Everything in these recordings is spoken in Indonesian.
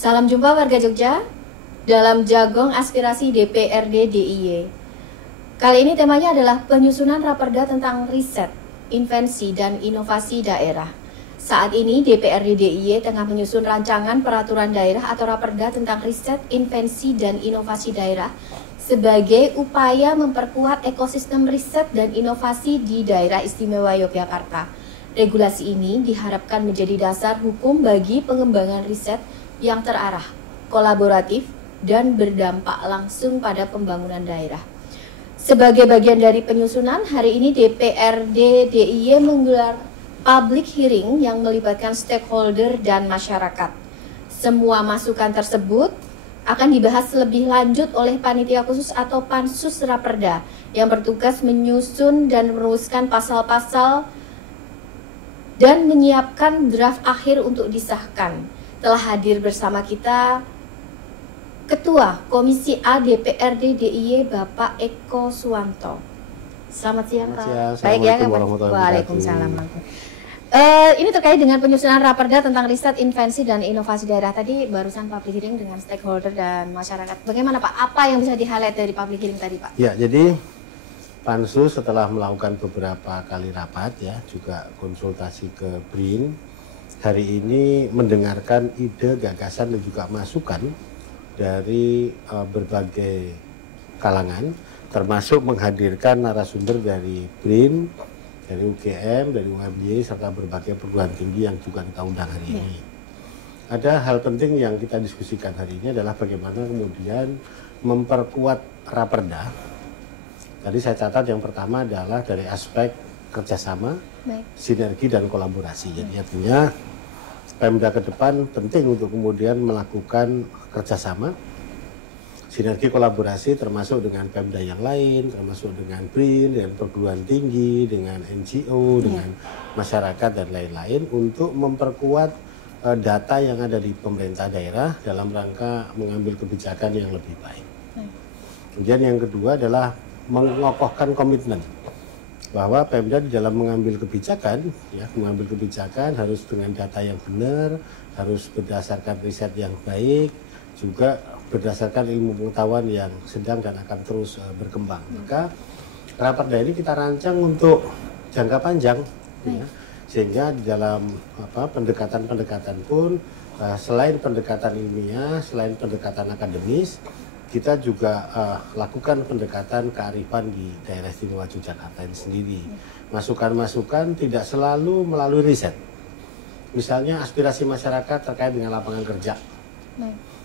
Salam jumpa warga Jogja dalam Jagong Aspirasi DPRD DIY. Kali ini temanya adalah penyusunan raperda tentang riset, invensi, dan inovasi daerah. Saat ini DPRD DIY tengah menyusun rancangan peraturan daerah atau raperda tentang riset, invensi, dan inovasi daerah sebagai upaya memperkuat ekosistem riset dan inovasi di daerah istimewa Yogyakarta. Regulasi ini diharapkan menjadi dasar hukum bagi pengembangan riset yang terarah, kolaboratif, dan berdampak langsung pada pembangunan daerah. Sebagai bagian dari penyusunan, hari ini DPRD DIY menggelar public hearing yang melibatkan stakeholder dan masyarakat. Semua masukan tersebut akan dibahas lebih lanjut oleh panitia khusus atau pansus raperda yang bertugas menyusun dan merumuskan pasal-pasal dan menyiapkan draft akhir untuk disahkan. Telah hadir bersama kita Ketua Komisi A DPRD DIY Bapak Eko Suwanto. Selamat siang Pak. Baik ya, Waalaikumsalam. Ini terkait dengan penyusunan raperda tentang riset, invensi, dan inovasi daerah. Tadi barusan public hearing dengan stakeholder dan masyarakat. Bagaimana Pak? Apa yang bisa di-highlight dari public hearing tadi Pak? Ya, jadi Pansus setelah melakukan beberapa kali rapat ya, juga konsultasi ke BRIN, hari ini mendengarkan ide, gagasan, dan juga masukan dari berbagai kalangan, termasuk menghadirkan narasumber dari BRIN, dari UGM, dari UMY, serta berbagai perguruan tinggi yang juga kita undang hari ini. Ada hal penting yang kita diskusikan hari ini adalah bagaimana kemudian memperkuat raperda. Tadi saya catat yang pertama adalah dari aspek kerjasama, sinergi, dan kolaborasi. Jadi artinya Pemda ke depan penting untuk kemudian melakukan kerjasama, sinergi, kolaborasi, termasuk dengan Pemda yang lain, termasuk dengan BRIN, dengan perguruan tinggi, dengan NGO, dengan masyarakat, dan lain-lain untuk memperkuat data yang ada di pemerintah daerah dalam rangka mengambil kebijakan yang lebih baik. Kemudian yang kedua adalah mengokohkan komitmen bahwa Pemda di dalam mengambil kebijakan, mengambil kebijakan harus dengan data yang benar, harus berdasarkan riset yang baik, juga berdasarkan ilmu pengetahuan yang sedang dan akan terus berkembang. Maka raperda ini kita rancang untuk jangka panjang, sehingga di dalam pendekatan-pendekatan pun selain pendekatan ilmiah, selain pendekatan akademis, kita juga lakukan pendekatan kearifan di daerah istimewa Yogyakarta ini sendiri. Masukan-masukan tidak selalu melalui riset. Misalnya aspirasi masyarakat terkait dengan lapangan kerja.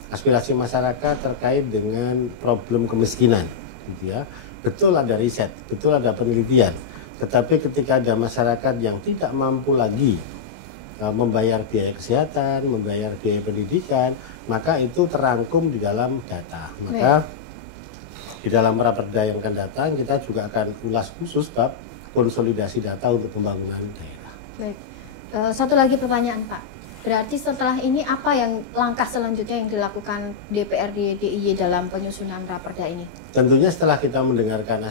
Aspirasi masyarakat terkait dengan problem kemiskinan. Gitu ya. Betul ada riset, betul ada penelitian. Tetapi ketika ada masyarakat yang tidak mampu lagi membayar biaya kesehatan, membayar biaya pendidikan, maka itu terangkum di dalam data. Maka di dalam raperda yang akan datang kita juga akan ulas khusus bab konsolidasi data untuk pembangunan daerah. Baik, satu lagi pertanyaan Pak. Berarti setelah ini apa yang langkah selanjutnya yang dilakukan DPRD DIY dalam penyusunan raperda ini? Tentunya setelah kita mendengarkan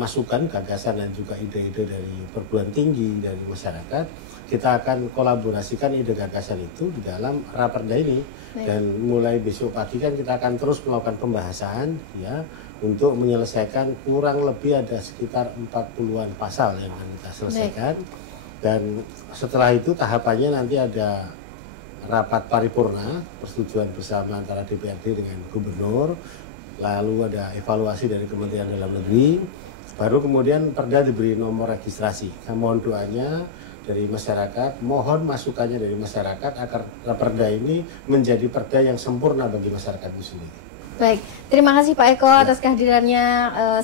masukan, gagasan, dan juga ide-ide dari perguruan tinggi, dari masyarakat, kita akan kolaborasikan ide gagasan itu di dalam raperda ini. Dan mulai besok pagi kan kita akan terus melakukan pembahasan ya untuk menyelesaikan kurang lebih ada sekitar 40-an pasal yang akan kita selesaikan. Dan setelah itu tahapannya nanti ada rapat paripurna, persetujuan bersama antara DPRD dengan gubernur, lalu ada evaluasi dari Kementerian Dalam Negeri, baru kemudian perda diberi nomor registrasi. Saya mohon doanya dari masyarakat, mohon masukannya dari masyarakat agar perda ini menjadi perda yang sempurna bagi masyarakat itu sendiri. Baik, terima kasih Pak Eko atas kehadirannya.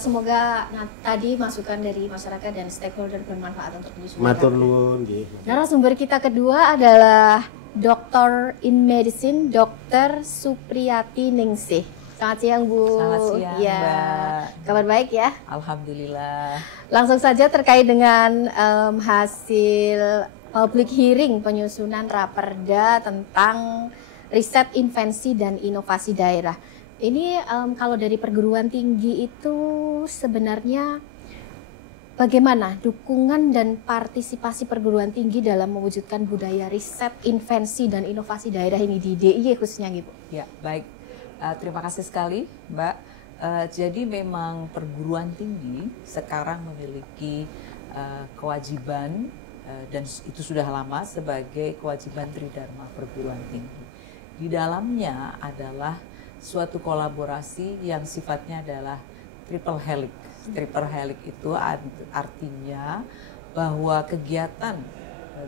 Semoga tadi masukan dari masyarakat dan stakeholder bermanfaat untuk penyusunan. Matur nuwun. Narasumber kita kedua adalah Doktor in Medicine, Dr. Supriyati Ningsih. Selamat siang Bu. Selamat siang Mbak. Kabar baik ya? Alhamdulillah. Langsung saja terkait dengan hasil public hearing penyusunan raperda tentang riset, invensi, dan inovasi daerah. Ini kalau dari perguruan tinggi itu sebenarnya bagaimana dukungan dan partisipasi perguruan tinggi dalam mewujudkan budaya riset, invensi, dan inovasi daerah ini di DIY khususnya, Ibu? Ya, baik. Terima kasih sekali, Mbak. Jadi memang perguruan tinggi sekarang memiliki kewajiban dan itu sudah lama sebagai kewajiban Tridharma perguruan tinggi. Di dalamnya adalah suatu kolaborasi yang sifatnya adalah triple helix. Triple helix itu artinya bahwa kegiatan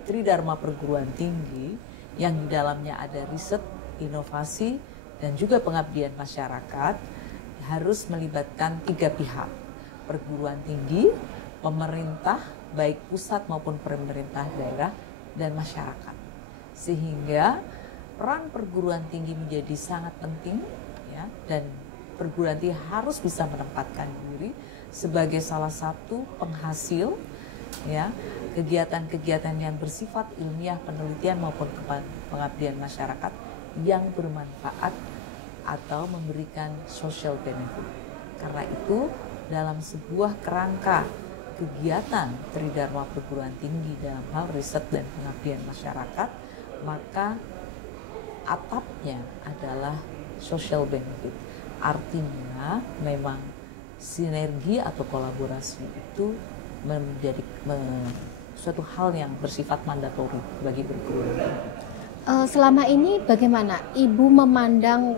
Tridharma perguruan tinggi yang di dalamnya ada riset, inovasi, dan juga pengabdian masyarakat harus melibatkan 3 pihak, perguruan tinggi, pemerintah, baik pusat maupun pemerintah daerah, dan masyarakat. Sehingga peran perguruan tinggi menjadi sangat penting, ya, dan perguruan tinggi harus bisa menempatkan diri sebagai salah satu penghasil, ya, kegiatan-kegiatan yang bersifat ilmiah, penelitian maupun pengabdian masyarakat yang bermanfaat atau memberikan social benefit. Karena itu dalam sebuah kerangka kegiatan Tridharma perguruan tinggi dalam hal riset dan pengabdian masyarakat, maka atapnya adalah social benefit. Artinya memang sinergi atau kolaborasi itu menjadi suatu hal yang bersifat mandatori bagi perguruan tinggi. Selama ini bagaimana Ibu memandang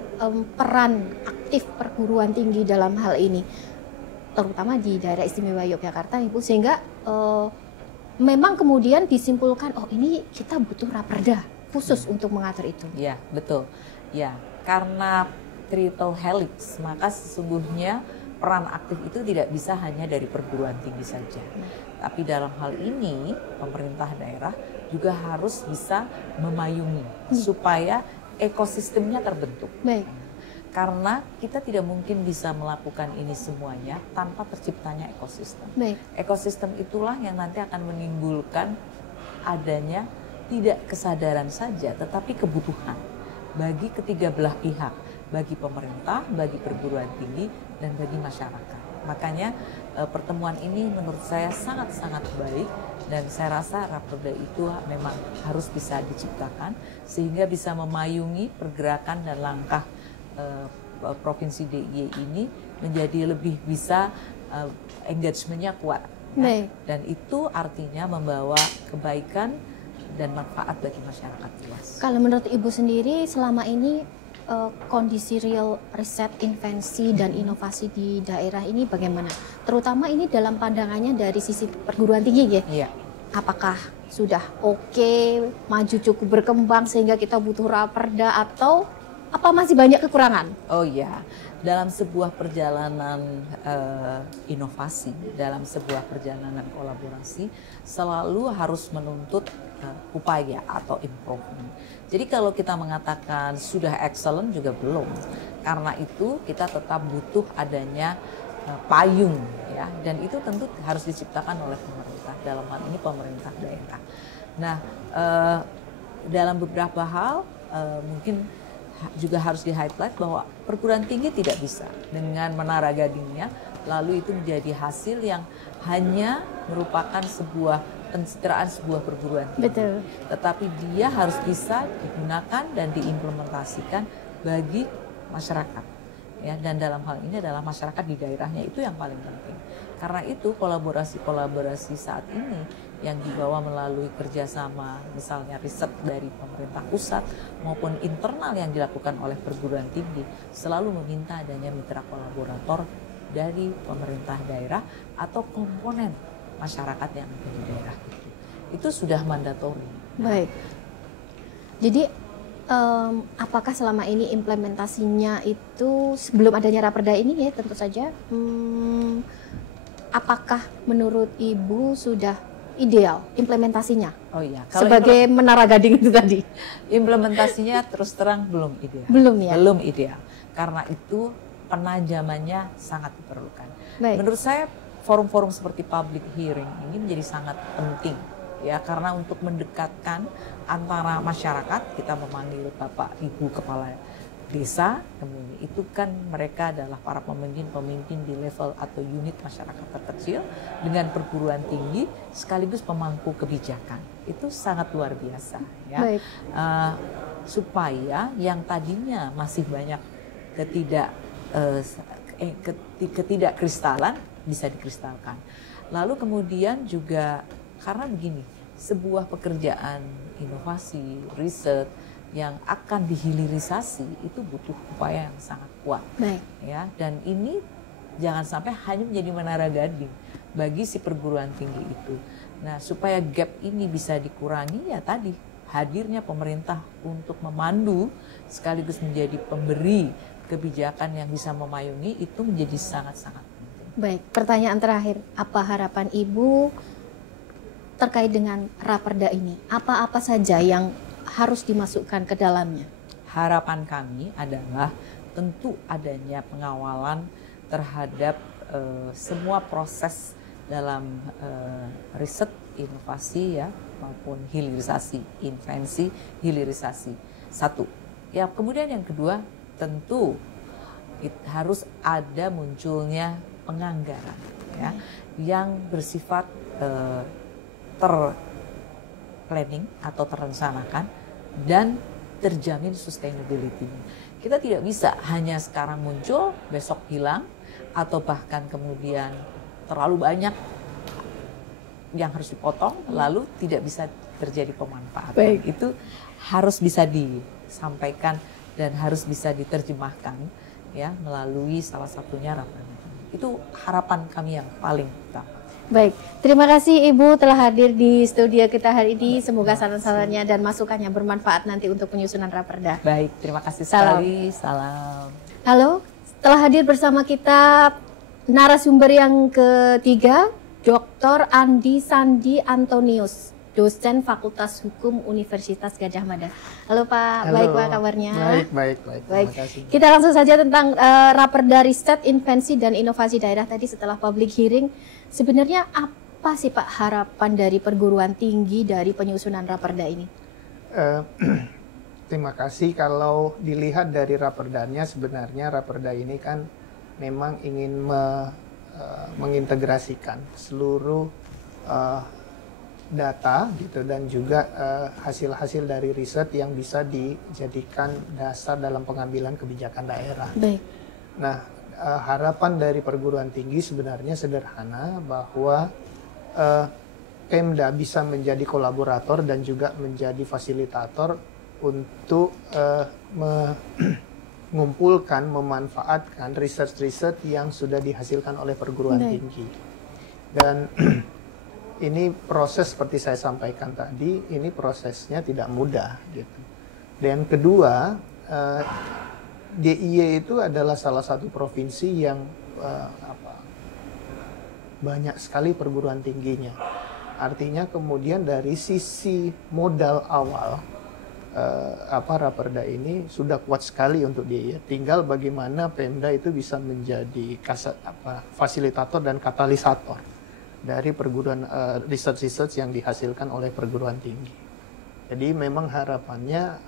peran aktif perguruan tinggi dalam hal ini, terutama di daerah istimewa Yogyakarta, Ibu, sehingga memang kemudian disimpulkan, oh ini kita butuh raperda khusus untuk mengatur itu. Ya, betul. Ya, karena triple helix, maka sesungguhnya peran aktif itu tidak bisa hanya dari perguruan tinggi saja. Tapi dalam hal ini pemerintah daerah juga harus bisa memayungi supaya ekosistemnya terbentuk. Baik. Karena kita tidak mungkin bisa melakukan ini semuanya tanpa terciptanya ekosistem. Baik. Ekosistem itulah yang nanti akan menimbulkan adanya tidak kesadaran saja, tetapi kebutuhan bagi ketiga belah pihak, bagi pemerintah, bagi perguruan tinggi, dan bagi masyarakat. Makanya pertemuan ini menurut saya sangat-sangat baik, dan saya rasa raperda itu memang harus bisa diciptakan sehingga bisa memayungi pergerakan dan langkah Provinsi DIY ini menjadi lebih bisa engagementnya kuat. Ya? Dan itu artinya membawa kebaikan dan manfaat bagi masyarakat luas. Kalau menurut Ibu sendiri selama ini kondisi real riset, invensi, dan inovasi di daerah ini bagaimana? Terutama ini dalam pandangannya dari sisi perguruan tinggi, ya? Iya. Apakah sudah oke, maju cukup berkembang sehingga kita butuh raperda, atau apa masih banyak kekurangan? Oh ya, dalam sebuah perjalanan inovasi, dalam sebuah perjalanan kolaborasi, selalu harus menuntut upaya atau improvement. Jadi kalau kita mengatakan sudah excellent juga belum. Karena itu kita tetap butuh adanya payung, ya, dan itu tentu harus diciptakan oleh pemerintah, dalam hal ini pemerintah daerah. Nah, dalam beberapa hal mungkin juga harus di-highlight bahwa perguruan tinggi tidak bisa dengan menara gadingnya lalu itu menjadi hasil yang hanya merupakan sebuah pencitraan sebuah perguruan tinggi. Betul. Tetapi dia harus bisa digunakan dan diimplementasikan bagi masyarakat. Ya, dan dalam hal ini adalah masyarakat di daerahnya, itu yang paling penting. Karena itu kolaborasi-kolaborasi saat ini yang dibawa melalui kerjasama misalnya riset dari pemerintah pusat maupun internal yang dilakukan oleh perguruan tinggi selalu meminta adanya mitra kolaborator dari pemerintah daerah atau komponen masyarakat yang ada di daerah itu sudah mandatori. Baik. Jadi apakah selama ini implementasinya itu sebelum adanya raperda ini, ya tentu saja, apakah menurut Ibu sudah ideal implementasinya? Oh iya, sebagai menara gading itu tadi. Implementasinya terus terang belum ideal. Belum, ya? Belum ideal. Karena itu penajamannya sangat diperlukan. Baik. Menurut saya forum-forum seperti public hearing ini menjadi sangat penting, ya, karena untuk mendekatkan antara masyarakat, kita memanggil Bapak Ibu Kepala desa, kemudian itu kan mereka adalah para pemimpin-pemimpin di level atau unit masyarakat terkecil dengan perguruan tinggi sekaligus pemangku kebijakan. Itu sangat luar biasa ya. Supaya yang tadinya masih banyak ketidakkristalan bisa dikristalkan. Lalu kemudian juga karena begini, sebuah pekerjaan inovasi, riset yang akan dihilirisasi itu butuh upaya yang sangat kuat. Ya, dan ini jangan sampai hanya menjadi menara gading bagi si perguruan tinggi itu. Nah, supaya gap ini bisa dikurangi ya tadi hadirnya pemerintah untuk memandu sekaligus menjadi pemberi kebijakan yang bisa memayungi itu menjadi sangat-sangat penting. Baik, pertanyaan terakhir, apa harapan Ibu terkait dengan Raperda ini? Apa-apa saja yang harus dimasukkan ke dalamnya? Harapan kami adalah tentu adanya pengawalan terhadap semua proses dalam riset, inovasi ya maupun hilirisasi, invensi, hilirisasi. Satu. Ya, kemudian yang kedua tentu harus ada munculnya penganggaran ya yang bersifat planning atau terencanakan dan terjamin sustainability. Kita tidak bisa hanya sekarang muncul, besok hilang, atau bahkan kemudian terlalu banyak yang harus dipotong, lalu tidak bisa terjadi pemanfaatan. Baik. Itu harus bisa disampaikan dan harus bisa diterjemahkan ya melalui salah satunya Raperda. Itu harapan kami yang paling utama. Baik, terima kasih Ibu telah hadir di studio kita hari ini. Semoga saran-sarannya dan masukannya bermanfaat nanti untuk penyusunan Raperda. Baik, terima kasih sekali. Salam. Halo, telah hadir bersama kita narasumber yang ketiga, Dr. Andi Sandi Antonius, dosen Fakultas Hukum Universitas Gadjah Mada. Halo Pak, baik Pak kabarnya? Baik. Terima kasih. Kita langsung saja tentang Raperda Riset, Invensi, dan Inovasi Daerah tadi setelah public hearing. Sebenarnya apa sih Pak harapan dari perguruan tinggi dari penyusunan Raperda ini? Terima kasih. Kalau dilihat dari Raperdanya, sebenarnya Raperda ini kan memang ingin mengintegrasikan seluruh data gitu dan juga hasil-hasil dari riset yang bisa dijadikan dasar dalam pengambilan kebijakan daerah. Baik. Nah, harapan dari perguruan tinggi sebenarnya sederhana bahwa Pemda bisa menjadi kolaborator dan juga menjadi fasilitator untuk mengumpulkan, memanfaatkan riset-riset yang sudah dihasilkan oleh perguruan tinggi. Dan ini proses seperti saya sampaikan tadi, ini prosesnya tidak mudah gitu. Dan kedua, DIY itu adalah salah satu provinsi yang banyak sekali perguruan tingginya. Artinya kemudian dari sisi modal awal, Raperda ini sudah kuat sekali untuk DIY. Tinggal bagaimana Pemda itu bisa menjadi fasilitator dan katalisator dari perguruan riset-riset yang dihasilkan oleh perguruan tinggi. Jadi memang harapannya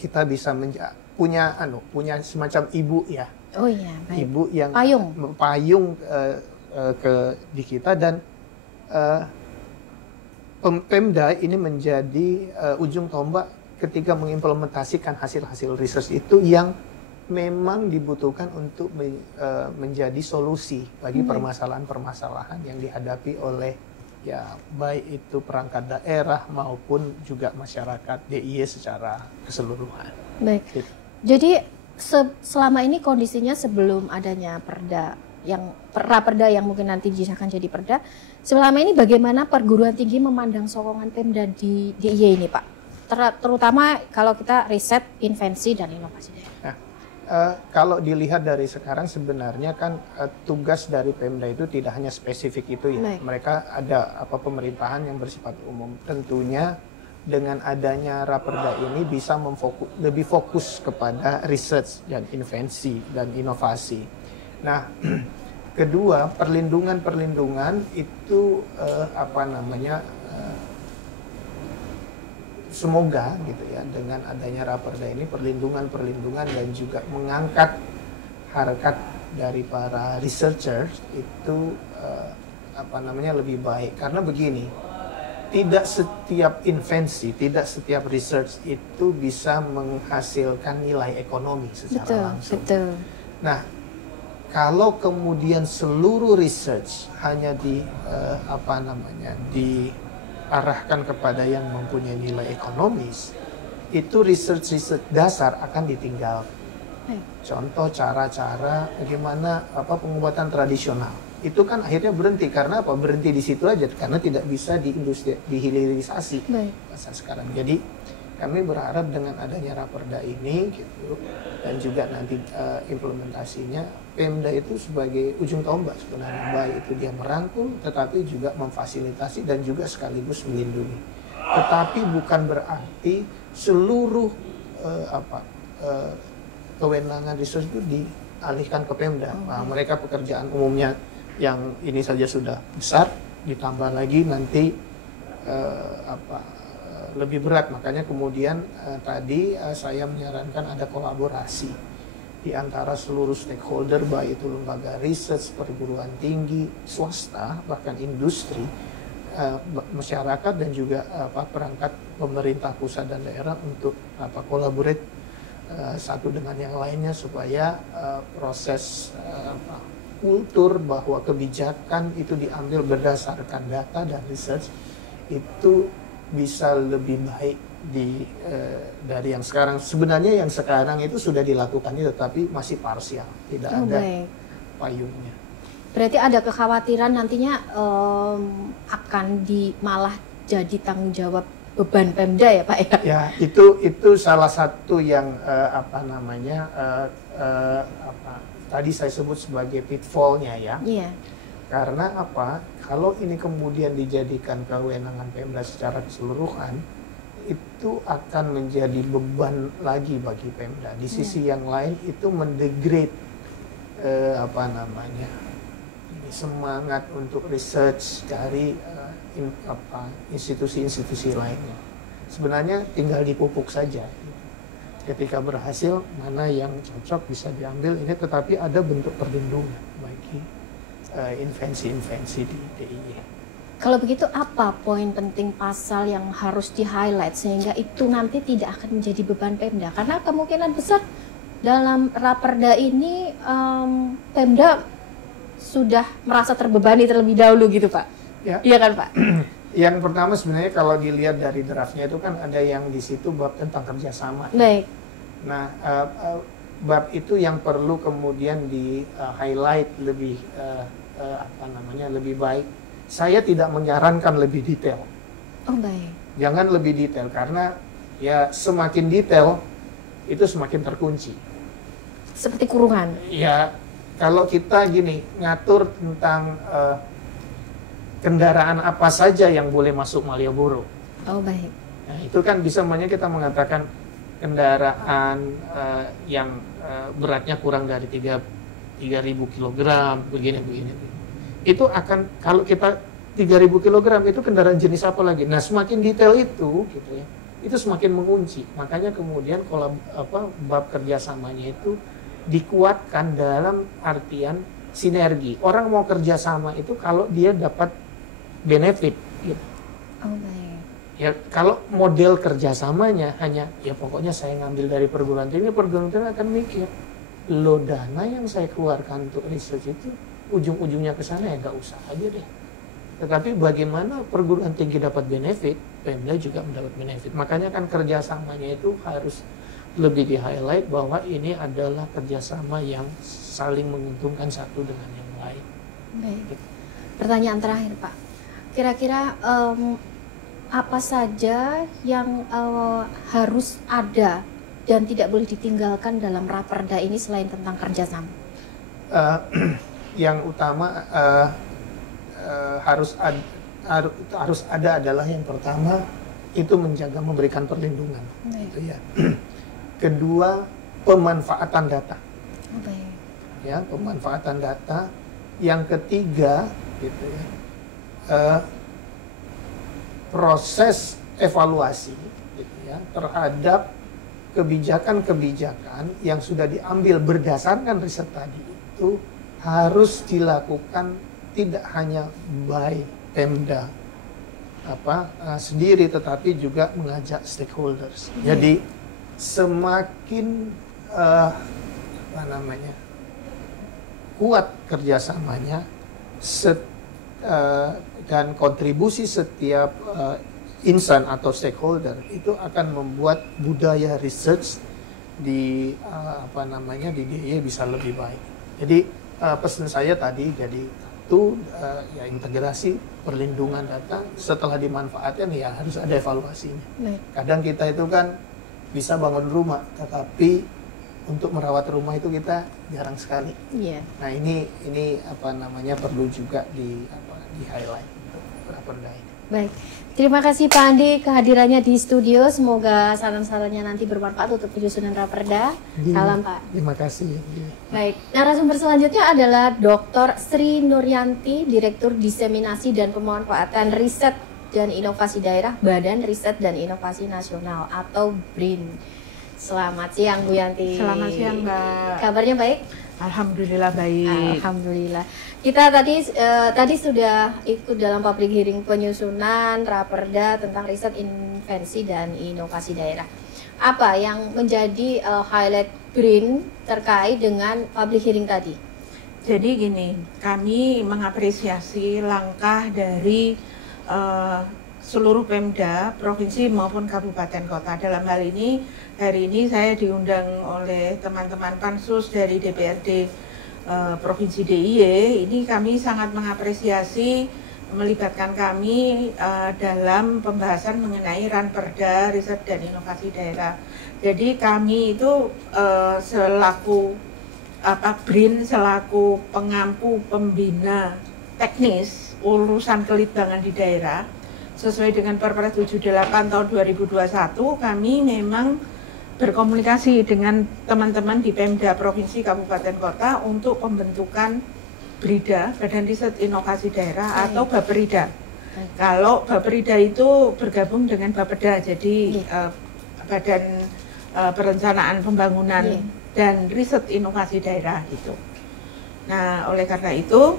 kita bisa punya semacam ibu ya. Oh iya, baik. Ibu yang payung di kita dan Pemda ini menjadi ujung tombak ketika mengimplementasikan hasil-hasil riset itu yang memang dibutuhkan untuk menjadi solusi bagi permasalahan-permasalahan yang dihadapi oleh ya baik itu perangkat daerah maupun juga masyarakat DIY secara keseluruhan. Baik. Gitu. Jadi selama ini kondisinya sebelum adanya Raperda yang mungkin nanti akan jadi perda, selama ini bagaimana perguruan tinggi memandang sokongan Pemda di DIY ini Pak? Terutama kalau kita riset, invensi, dan inovasi daerah. Nah, kalau dilihat dari sekarang sebenarnya kan tugas dari Pemda itu tidak hanya spesifik itu ya. Baik. Mereka ada pemerintahan yang bersifat umum. Tentunya dengan adanya Raperda ini bisa lebih fokus kepada research dan invensi dan inovasi. Nah, kedua perlindungan itu semoga gitu ya, dengan adanya Raperda ini perlindungan dan juga mengangkat harkat dari para researchers itu lebih baik. Karena begini, tidak setiap invensi, tidak setiap research itu bisa menghasilkan nilai ekonomi secara langsung. Betul. Nah, kalau kemudian seluruh research hanya diarahkan kepada yang mempunyai nilai ekonomis, itu research dasar akan ditinggalkan. Contoh cara-cara bagaimana pengobatan tradisional itu kan akhirnya berhenti. Karena apa? Berhenti di situ aja karena tidak bisa dihilirisasi masa sekarang. Jadi kami berharap dengan adanya Raperda ini gitu, dan juga nanti implementasinya, Pemda itu sebagai ujung tombak sebenarnya, baik itu dia merangkul tetapi juga memfasilitasi dan juga sekaligus melindungi. Tetapi bukan berarti seluruh kewenangan research itu dialihkan ke Pemda. Nah, mereka pekerjaan umumnya yang ini saja sudah besar, ditambah lagi nanti lebih berat. Makanya kemudian tadi saya menyarankan ada kolaborasi di antara seluruh stakeholder, baik itu lembaga riset, perguruan tinggi, swasta, bahkan industri, masyarakat, dan juga perangkat pemerintah pusat dan daerah untuk collaborate satu dengan yang lainnya supaya proses kultur bahwa kebijakan itu diambil berdasarkan data dan research itu bisa lebih baik dari yang sekarang. Sebenarnya yang sekarang itu sudah dilakukan tetapi masih parsial, tidak ada payungnya. Berarti ada kekhawatiran nantinya akan malah jadi tanggung jawab beban Pemda ya Pak ya? Ya, itu salah satu yang tadi saya sebut sebagai pitfall-nya ya. Iya. Karena apa? Kalau ini kemudian dijadikan kewenangan Pemda secara keseluruhan, itu akan menjadi beban lagi bagi Pemda. Di sisi yang lain itu mendegrade semangat untuk research dari institusi-institusi lainnya. Sebenarnya tinggal dipupuk saja. Ketika berhasil, mana yang cocok bisa diambil ini, tetapi ada bentuk perlindungan bagi invensi-invensi di DIY. Kalau begitu apa poin penting pasal yang harus di-highlight sehingga itu nanti tidak akan menjadi beban Pemda? Karena kemungkinan besar dalam Raperda ini Pemda sudah merasa terbebani terlebih dahulu gitu Pak. Ya. Iya kan Pak? Yang pertama sebenarnya kalau dilihat dari draftnya itu kan ada yang di situ bab tentang kerjasama. Baik. Nah, bab itu yang perlu kemudian di highlight lebih lebih baik. Saya tidak menyarankan lebih detail. Oh baik. Jangan lebih detail karena ya semakin detail itu semakin terkunci. Seperti kurungan. Ya, kalau kita gini ngatur tentang kendaraan apa saja yang boleh masuk Malioboro. Oh baik. Nah, itu kan bisa kita mengatakan kendaraan yang beratnya kurang dari 3.000 kg, begini. Itu akan, kalau kita 3.000 kg itu kendaraan jenis apa lagi? Nah, semakin detail itu, gitu ya, itu semakin mengunci. Makanya kemudian bab kerjasamanya itu dikuatkan dalam artian sinergi. Orang mau kerjasama itu kalau dia dapat benefit. Gitu. Oh baik. Ya, kalau model kerjasamanya hanya, ya pokoknya saya ngambil dari perguruan tinggi akan mikir, lo dana yang saya keluarkan untuk research itu ujung-ujungnya ke sana ya nggak usah aja deh. Tetapi bagaimana perguruan tinggi dapat benefit, Pemda juga mendapat benefit. Makanya kan kerjasamanya itu harus lebih di-highlight bahwa ini adalah kerjasama yang saling menguntungkan satu dengan yang lain. Baik. Pertanyaan terakhir Pak, kira-kira apa saja yang harus ada dan tidak boleh ditinggalkan dalam Raperda ini selain tentang kerjasama? Yang utama harus ada adalah yang pertama itu memberikan perlindungan. Gitu ya. Kedua, pemanfaatan data. Baik. Ya, pemanfaatan data. Yang ketiga, gitu ya, proses evaluasi gitu ya, terhadap kebijakan-kebijakan yang sudah diambil berdasarkan riset tadi itu harus dilakukan tidak hanya by Pemda sendiri, tetapi juga mengajak stakeholders. Jadi semakin kuat kerjasamanya dan kontribusi setiap insan atau stakeholder itu akan membuat budaya research di di DIY bisa lebih baik. Jadi pesan saya tadi jadi itu ya integrasi perlindungan data setelah dimanfaatkan ya harus ada evaluasinya. Kadang kita itu kan bisa bangun rumah, tetapi untuk merawat rumah itu kita jarang sekali. Nah ini perlu juga di highlight untuk raperda ini. Baik, terima kasih Pak Andi kehadirannya di studio. Semoga saran-sarannya nanti bermanfaat untuk penyusunan raperda. Salam Pak. Terima kasih. Baik, narasumber selanjutnya adalah Dr. Sri Nuryanti, Direktur Diseminasi dan Pemanfaatan Riset dan Inovasi Daerah Badan Riset dan Inovasi Nasional atau BRIN. Selamat siang Bu Yanti. Selamat siang Mbak. Kabarnya baik? Alhamdulillah baik. Alhamdulillah. Kita tadi sudah ikut dalam public hearing penyusunan raperda tentang riset, invensi dan inovasi daerah. Apa yang menjadi highlight BRIN terkait dengan public hearing tadi? Jadi gini, kami mengapresiasi langkah dari seluruh Pemda, provinsi maupun kabupaten kota. Dalam hal ini, hari ini saya diundang oleh teman-teman Pansus dari DPRD Provinsi DIY. Ini kami sangat mengapresiasi melibatkan kami dalam pembahasan mengenai Ranperda Riset dan Inovasi Daerah. Jadi kami itu selaku BRIN selaku pengampu pembina teknis urusan kelitbangan di daerah sesuai dengan Perpres 78 tahun 2021, kami memang berkomunikasi dengan teman-teman di Pemda Provinsi Kabupaten Kota untuk pembentukan BRIDA, Badan Riset Inovasi Daerah atau Baperida. Kalau Baperida itu bergabung dengan Bapeda, jadi Badan Perencanaan Pembangunan dan Riset Inovasi Daerah itu. Nah, oleh karena itu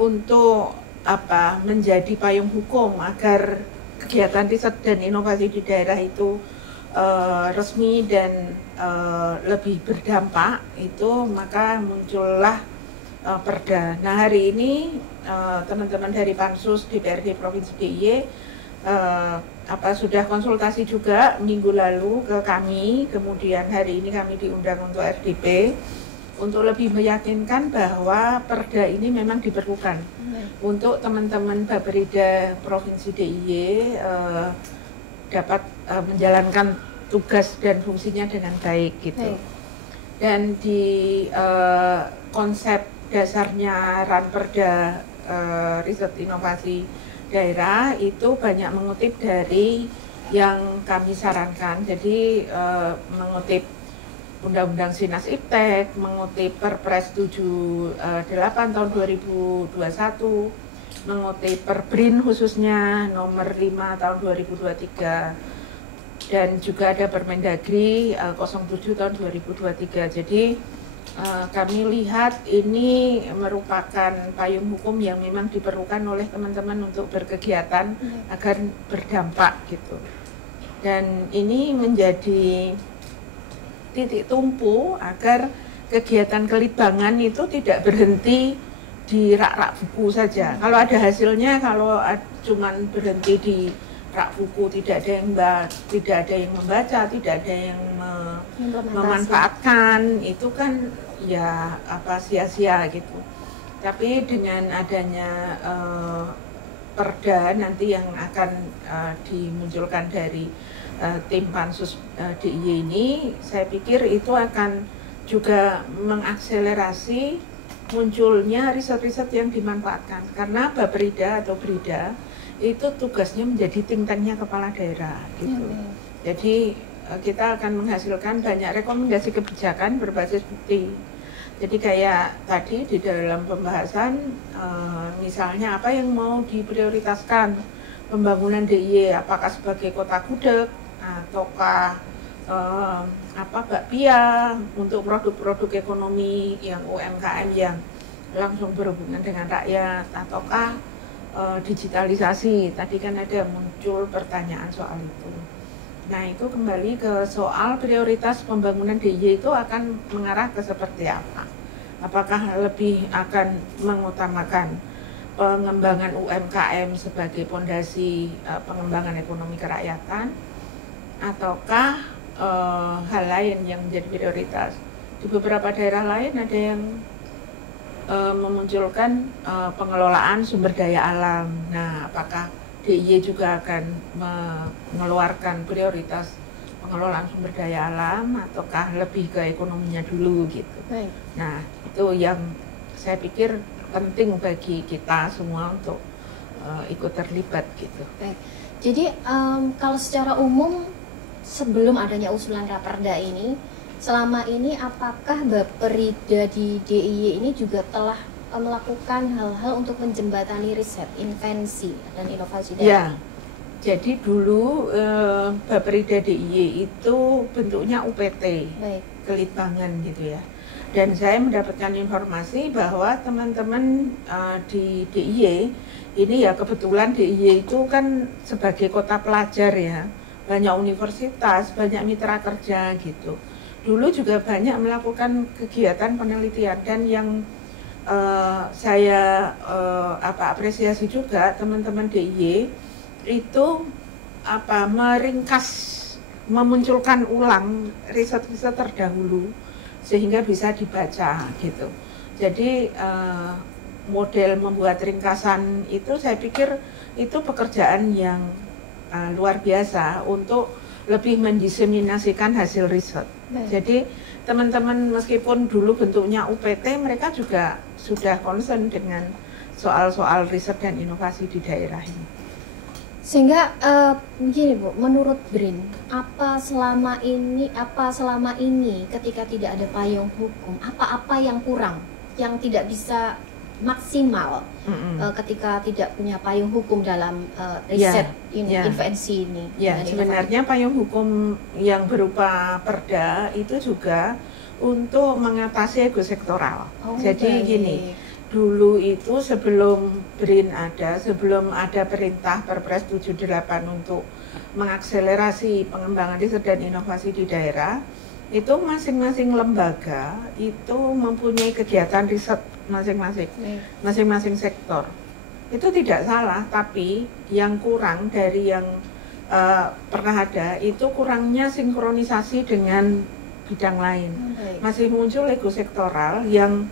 untuk menjadi payung hukum agar kegiatan riset dan inovasi di daerah itu resmi dan lebih berdampak itu, maka muncullah Perda. Nah, hari ini teman-teman dari Pansus DPRD Provinsi DIY sudah konsultasi juga minggu lalu ke kami, kemudian hari ini kami diundang untuk RDP untuk lebih meyakinkan bahwa Perda ini memang diperlukan untuk teman-teman Baperida Provinsi DIY dapat menjalankan tugas dan fungsinya dengan baik gitu. Dan di konsep dasarnya Ranperda Riset Inovasi Daerah itu banyak mengutip dari yang kami sarankan. Jadi mengutip Undang-Undang Sinas Iptek, mengutip Perpres 78 tahun 2021, mengutip Perbrin khususnya nomor 5 tahun 2023, dan juga ada Permendagri 07 tahun 2023. Jadi kami lihat ini merupakan payung hukum yang memang diperlukan oleh teman-teman untuk berkegiatan agar berdampak gitu. Dan ini menjadi titik tumpu agar kegiatan kelitbangan itu tidak berhenti di rak-rak buku saja. Kalau ada hasilnya, kalau cuman berhenti di rak buku, tidak ada yang membaca, tidak ada yang memanfaatkan, itu kan ya sia-sia gitu. Tapi dengan adanya Perda nanti yang akan dimunculkan dari tim Pansus DIY ini, saya pikir itu akan juga mengakselerasi munculnya riset-riset yang dimanfaatkan, karena Baperida atau BRIDA itu tugasnya menjadi think tanknya kepala daerah gitu. Jadi kita akan menghasilkan banyak rekomendasi kebijakan berbasis bukti. Jadi kayak tadi di dalam pembahasan misalnya apa yang mau diprioritaskan pembangunan DIY apakah sebagai kota gudeg ataukah bakpia untuk produk-produk ekonomi yang UMKM yang langsung berhubungan dengan rakyat, ataukah digitalisasi. Tadi kan ada muncul pertanyaan soal itu. Nah, itu kembali ke soal prioritas pembangunan DIY itu akan mengarah ke seperti apa. Apakah lebih akan mengutamakan pengembangan UMKM sebagai fondasi pengembangan ekonomi kerakyatan, ataukah hal lain yang menjadi prioritas. Di beberapa daerah lain ada yang memunculkan pengelolaan sumber daya alam. Nah, apakah DIY juga akan mengeluarkan prioritas pengelolaan sumber daya alam ataukah lebih ke ekonominya dulu gitu. Baik. Nah, itu yang saya pikir penting bagi kita semua untuk ikut terlibat gitu. Baik. Jadi kalau secara umum sebelum adanya usulan Raperda ini, selama ini apakah Bapperida di DIY ini juga telah melakukan hal-hal untuk menjembatani riset, invensi, dan inovasi daerah? Ya, jadi dulu Bapperida DIY itu bentuknya UPT, Baik. Kelitbangan gitu ya. Dan saya mendapatkan informasi bahwa teman-teman di DIY ini ya kebetulan DIY itu kan sebagai kota pelajar ya, banyak universitas, banyak mitra kerja gitu. Dulu juga banyak melakukan kegiatan penelitian dan yang saya apresiasi juga teman-teman DIY itu meringkas, memunculkan ulang riset-riset terdahulu sehingga bisa dibaca gitu. Jadi model membuat ringkasan itu saya pikir itu pekerjaan yang luar biasa untuk lebih mendiseminasikan hasil riset. Jadi teman-teman meskipun dulu bentuknya UPT, mereka juga sudah concern dengan soal-soal riset dan inovasi di daerah ini. Sehingga begini Bu, menurut BRIN, apa selama ini ketika tidak ada payung hukum, apa yang kurang, yang tidak bisa maksimal ketika tidak punya payung hukum dalam riset invensi ini? Ya, sebenarnya payung hukum yang berupa perda itu juga untuk mengatasi ego sektoral. Jadi gini, dulu itu sebelum BRIN ada, sebelum ada perintah Perpres 78 untuk mengakselerasi pengembangan riset dan inovasi di daerah, itu masing-masing lembaga itu mempunyai kegiatan riset masing-masing sektor. Itu tidak salah, tapi yang kurang dari yang pernah ada itu kurangnya sinkronisasi dengan bidang lain. Masih muncul ego sektoral yang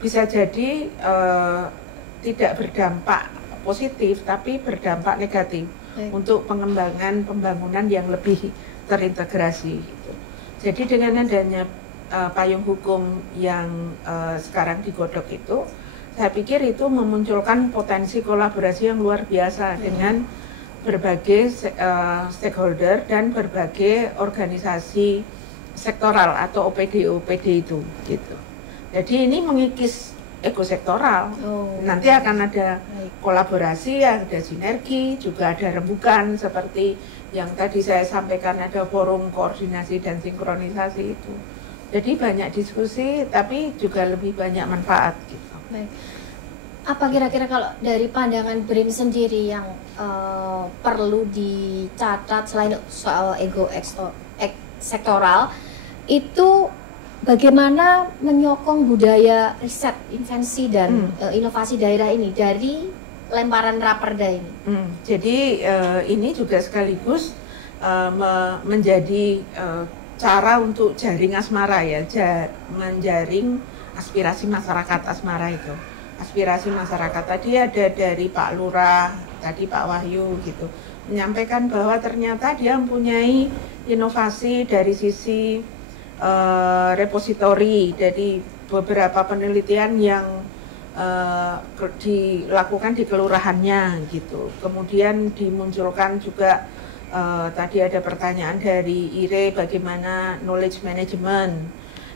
bisa jadi tidak berdampak positif tapi berdampak negatif untuk pengembangan pembangunan yang lebih terintegrasi gitu. Jadi dengan adanya payung hukum yang sekarang digodok itu, saya pikir itu memunculkan potensi kolaborasi yang luar biasa dengan berbagai stakeholder dan berbagai organisasi sektoral atau OPD itu gitu. Jadi ini mengikis ego sektoral. Nanti akan ada kolaborasi, ada sinergi, juga ada rembukan seperti yang tadi saya sampaikan, ada forum koordinasi dan sinkronisasi itu. Jadi banyak diskusi, tapi juga lebih banyak manfaat gitu. Baik. Apa kira-kira kalau dari pandangan BRIN sendiri yang perlu dicatat selain soal ego sektoral itu? Bagaimana menyokong budaya riset, invensi, dan inovasi daerah ini dari lemparan Raperda ini? Jadi ini juga sekaligus menjadi cara untuk jaring asmara ya, menjaring aspirasi masyarakat asmara itu. Aspirasi masyarakat tadi ada dari Pak Lurah, tadi Pak Wahyu gitu, menyampaikan bahwa ternyata dia mempunyai inovasi dari sisi repositori dari beberapa penelitian yang dilakukan di kelurahannya gitu. Kemudian dimunculkan juga tadi ada pertanyaan dari IRE bagaimana knowledge management.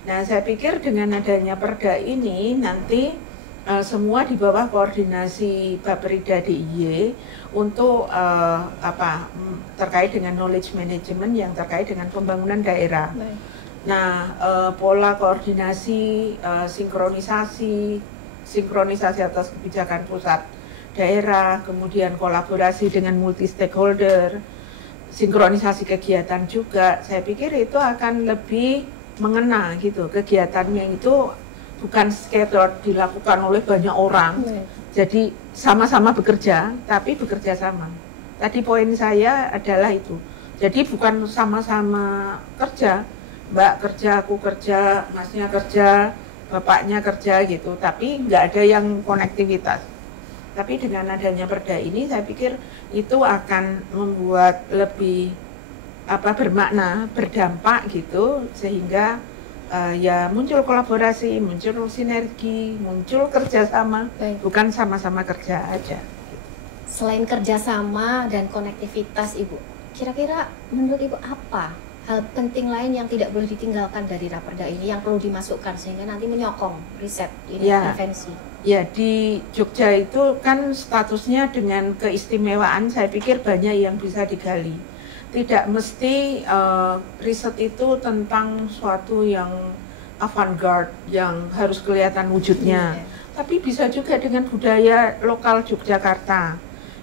Nah, saya pikir dengan adanya perda ini nanti semua di bawah koordinasi Bapperida DIY untuk terkait dengan knowledge management yang terkait dengan pembangunan daerah. Baik. Nah, pola koordinasi, sinkronisasi atas kebijakan pusat daerah, kemudian kolaborasi dengan multi stakeholder, sinkronisasi kegiatan juga. Saya pikir itu akan lebih mengena gitu, kegiatannya itu bukan sekedar dilakukan oleh banyak orang. Jadi sama-sama bekerja, tapi bekerja sama. Tadi poin saya adalah itu. Jadi bukan sama-sama kerja, Mbak kerja, aku kerja, Masnya kerja, Bapaknya kerja gitu, tapi nggak ada yang konektivitas. Tapi dengan adanya perda ini, saya pikir itu akan membuat lebih bermakna, berdampak gitu, sehingga ya muncul kolaborasi, muncul sinergi, muncul kerjasama, bukan sama-sama kerja aja. Selain kerjasama dan konektivitas, Ibu, kira-kira menurut Ibu apa hal penting lain yang tidak boleh ditinggalkan dari Raperda ini yang perlu dimasukkan sehingga nanti menyokong riset ini intervensi? Ya, di Jogja itu kan statusnya dengan keistimewaan, saya pikir banyak yang bisa digali. Tidak mesti riset itu tentang suatu yang avant-garde, yang harus kelihatan wujudnya. Tapi bisa juga dengan budaya lokal Yogyakarta.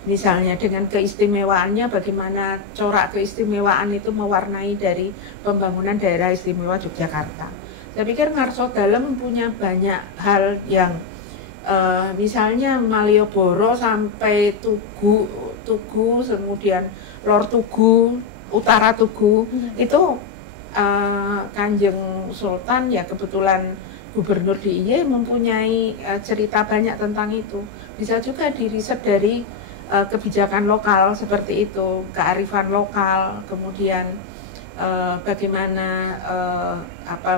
Misalnya dengan keistimewaannya, bagaimana corak keistimewaan itu mewarnai dari pembangunan daerah istimewa Yogyakarta. Saya pikir Ngarso Dalem punya banyak hal yang misalnya Malioboro sampai Tugu, kemudian Lor Tugu, Utara Tugu, itu Kanjeng Sultan ya kebetulan Gubernur DIY mempunyai cerita banyak tentang itu. Bisa juga diriset dari kebijakan lokal seperti itu, kearifan lokal, kemudian bagaimana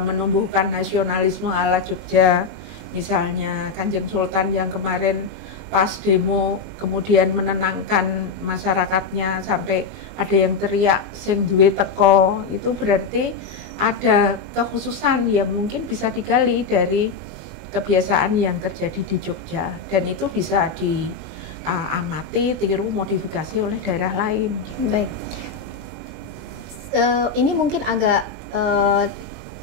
menumbuhkan nasionalisme ala Jogja. Misalnya Kanjeng Sultan yang kemarin pas demo kemudian menenangkan masyarakatnya sampai ada yang teriak sing duwe teko, itu berarti ada kekhususan yang mungkin bisa digali dari kebiasaan yang terjadi di Jogja, dan itu bisa diamati, tiru, modifikasi oleh daerah lain. Baik, ini mungkin agak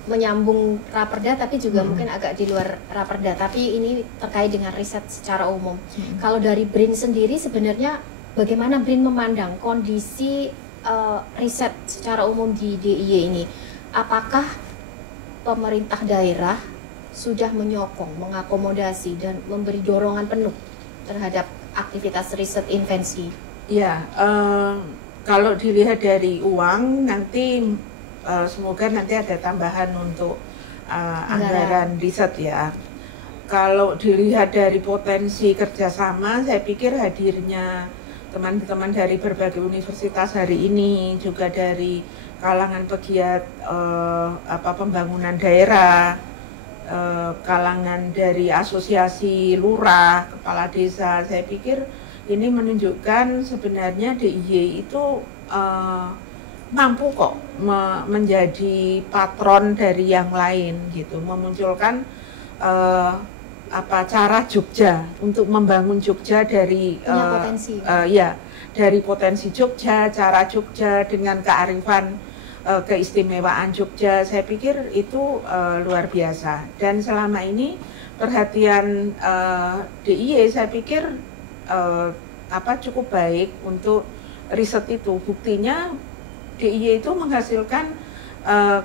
menyambung Raperda tapi juga mungkin agak di luar Raperda, tapi ini terkait dengan riset secara umum. Kalau dari BRIN sendiri sebenarnya bagaimana BRIN memandang kondisi riset secara umum di DIY ini? Apakah pemerintah daerah sudah menyokong, mengakomodasi dan memberi dorongan penuh terhadap aktivitas riset invensi? Ya, kalau dilihat dari uang nanti semoga nanti ada tambahan untuk anggaran riset ya. Kalau dilihat dari potensi kerjasama, saya pikir hadirnya teman-teman dari berbagai universitas hari ini, juga dari kalangan pegiat pembangunan daerah, kalangan dari asosiasi lurah, kepala desa, saya pikir ini menunjukkan sebenarnya DIY itu mampu kok menjadi patron dari yang lain gitu, memunculkan cara Jogja untuk membangun Jogja dari potensi. Dari potensi Jogja, cara Jogja dengan kearifan keistimewaan Jogja. Saya pikir itu luar biasa, dan selama ini perhatian DIY saya pikir cukup baik untuk riset itu. Buktinya DIY itu menghasilkan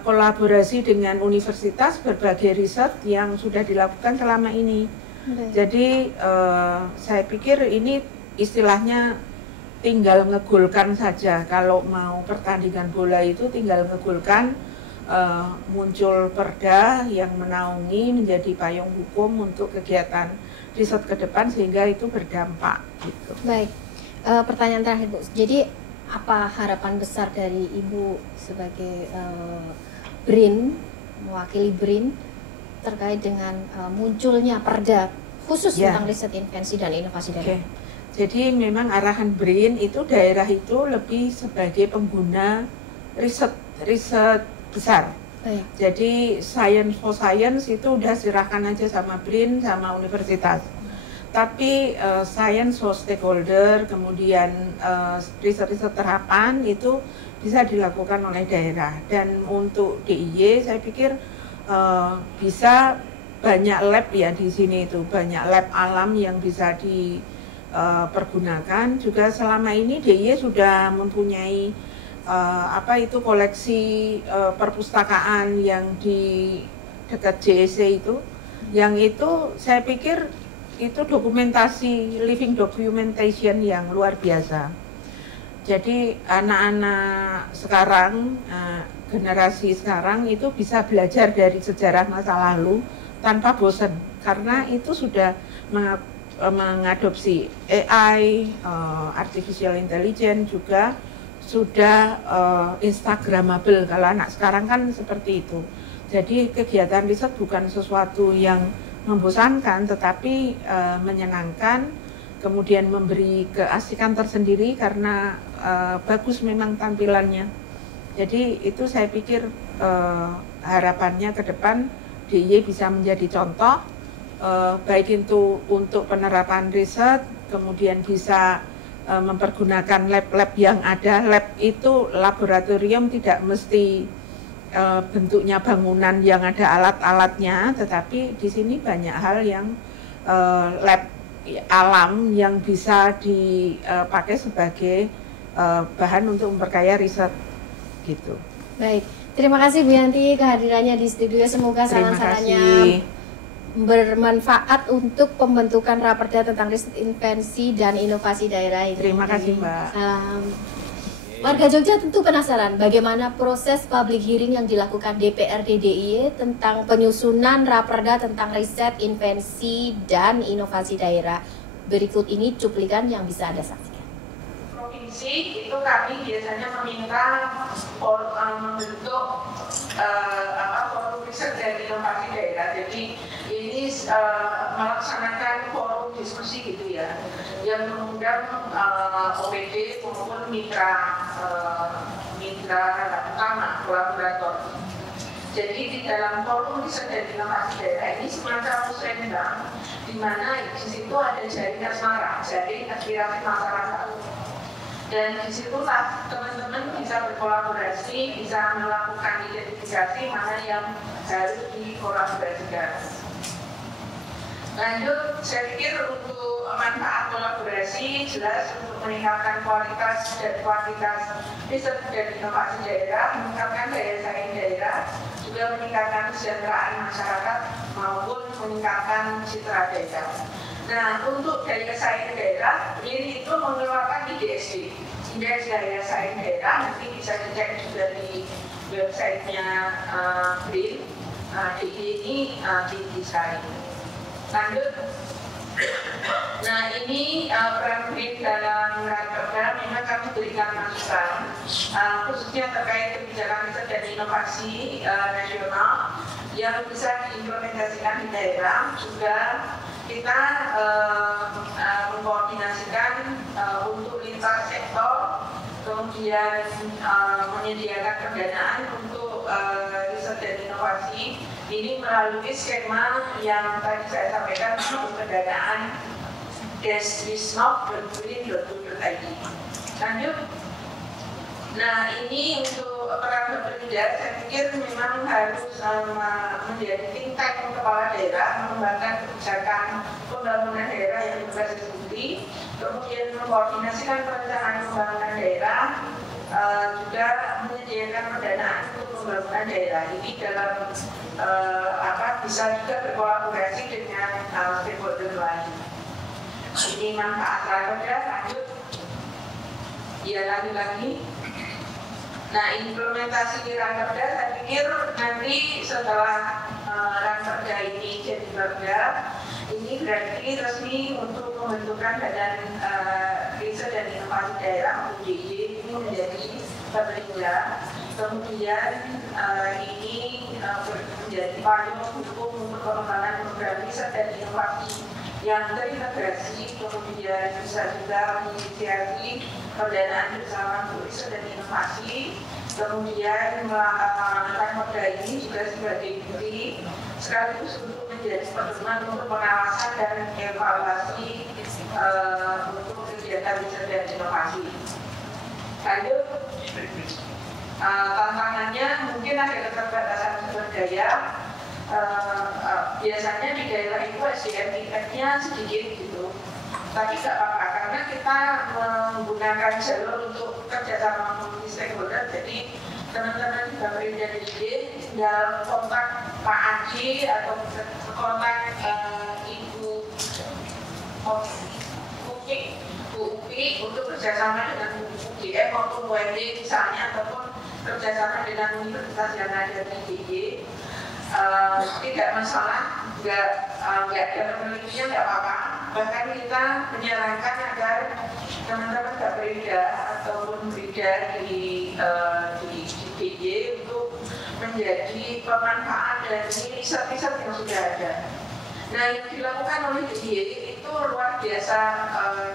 kolaborasi dengan universitas, berbagai riset yang sudah dilakukan selama ini. Jadi saya pikir ini istilahnya tinggal ngegolkan saja. Kalau mau pertandingan bola itu tinggal ngegolkan, muncul perda yang menaungi menjadi payung hukum untuk kegiatan riset ke depan sehingga itu berdampak gitu. Baik, pertanyaan terakhir Bu. Jadi apa harapan besar dari Ibu sebagai BRIN, mewakili BRIN terkait dengan munculnya perda khusus tentang riset invensi dan inovasi daerah? Jadi memang arahan BRIN itu daerah itu lebih sebagai pengguna riset besar. Baik. Jadi science for science itu udah serahkan aja sama BRIN sama universitas. Tapi science for stakeholder, kemudian riset-riset terapan itu bisa dilakukan oleh daerah. Dan untuk DIY saya pikir bisa banyak lab ya di sini itu, banyak lab alam yang bisa dipergunakan. Juga selama ini DIY sudah mempunyai koleksi perpustakaan yang di dekat JEC itu, yang itu saya pikir itu dokumentasi, living documentation yang luar biasa. Jadi anak-anak sekarang, generasi sekarang itu bisa belajar dari sejarah masa lalu tanpa bosan, karena itu sudah mengadopsi AI, artificial intelligence juga sudah instagramable. Kalau anak sekarang kan seperti itu. Jadi kegiatan riset bukan sesuatu yang membosankan, tetapi menyenangkan, kemudian memberi keasikan tersendiri karena bagus memang tampilannya. Jadi itu saya pikir harapannya ke depan DIY bisa menjadi contoh, baik itu untuk penerapan riset, kemudian bisa mempergunakan lab-lab yang ada. Lab itu laboratorium, tidak mesti bentuknya bangunan yang ada alat-alatnya, tetapi di sini banyak hal yang lab alam yang bisa dipakai sebagai bahan untuk memperkaya riset gitu. Baik, terima kasih Bu Yanti kehadirannya di studio. Semoga saran-sarannya bermanfaat untuk pembentukan raperda tentang riset invensi dan inovasi daerah ini. Terima kasih Mbak. Salam. Warga Jogja tentu penasaran bagaimana proses public hearing yang dilakukan DPRD DIY tentang penyusunan raperda tentang riset, invensi, dan inovasi daerah. Berikut ini cuplikan yang bisa Anda saksikan. Provinsi itu kami biasanya meminta membentuk forum riset dan inovasi daerah. Jadi ini melaksanakan forum diskusi gitu ya, yang mengundang OPD maupun mitra utama, kolaborator. Jadi di dalam forum riset dan inovasi daerah ini semacam musrembang, di mana di situ ada jaringan asmara, jaring aspirasi masyarakat. Dan disitulah teman-teman bisa berkolaborasi, bisa melakukan identifikasi mana yang harus dikolaborasikan. Lanjut, saya pikir untuk manfaat kolaborasi jelas untuk meningkatkan kualitas dan kuantitas riset dan inovasi daerah, meningkatkan daya saing daerah, juga meningkatkan kesejahteraan masyarakat maupun meningkatkan citra daerah. Nah, untuk daya saing daerah, ini itu mengeluarkan IDSD, Indeks Daya Saing Daerah, nanti bisa dicek juga di websitenya BRIN. DIY ini tinggi sekali. Lanjut, nah ini peran BRIN dalam raperda memang kami berikan masukan, khususnya terkait kebijakan riset dan inovasi nasional yang bisa diimplementasikan di daerah. Juga kita mengkoordinasikan untuk lintas sektor, kemudian menyediakan pendanaan untuk riset dan inovasi ini melalui skema yang tadi saya sampaikan, untuk pendanaan desrisnov.brin.go.id. Lanjut. Nah, ini untuk peran berbeda, saya pikir memang harus menjadi think tank kepala daerah, mengembangkan kebijakan pembangunan daerah yang berbasis bukti, kemudian mengkoordinasikan perencanaan pembangunan daerah, juga menyediakan pendanaan untuk pembangunan daerah. Ini dalam bisa juga berkolaborasi dengan stakeholder lain. Ini manfaat raperda. Lanjut. Ya, lagi. Nah, implementasi di raperda saya pikir nanti setelah raperda ini jadi perda, ini berarti resmi untuk pembentukan Badan Riset dan Inovasi Daerah (DIY) ini menjadi pemerintah. Kemudian ini menjadi payung hukum untuk pengembangan program riset dan inovasi yang terintegrasi, kemudian bisa juga menginisiasi pendanaan bersama untuk riset dan inovasi, Kemudian melakukan Perda ini juga sebagai bukti sekaligus untuk menjadi pedoman untuk pengawasan dan evaluasi untuk kegiatan riset dan inovasi. Lanjut, tantangannya mungkin ada keterbatasan sumber daya. Biasanya di daerah itu SDM tingkatnya sedikit gitu. Tapi nggak apa-apa karena kita menggunakan jalur untuk kerjasama multi stakeholder. Jadi teman-teman di Baperinda DIY tinggal kontak Pak Adi atau kontak Ibu Upi untuk kerjasama dengan UGM maupun UND misalnya, ataupun kerjasama dengan universitas yang ada di DIY. Tidak masalah, nggak ada penelitian, nggak apa-apa. Bahkan kita menyarankan agar teman-teman Baperinda ataupun Brida di DIY untuk menjadi pemanfaat dari riset-riset yang sudah ada. Nah, yang dilakukan oleh DIY itu luar biasa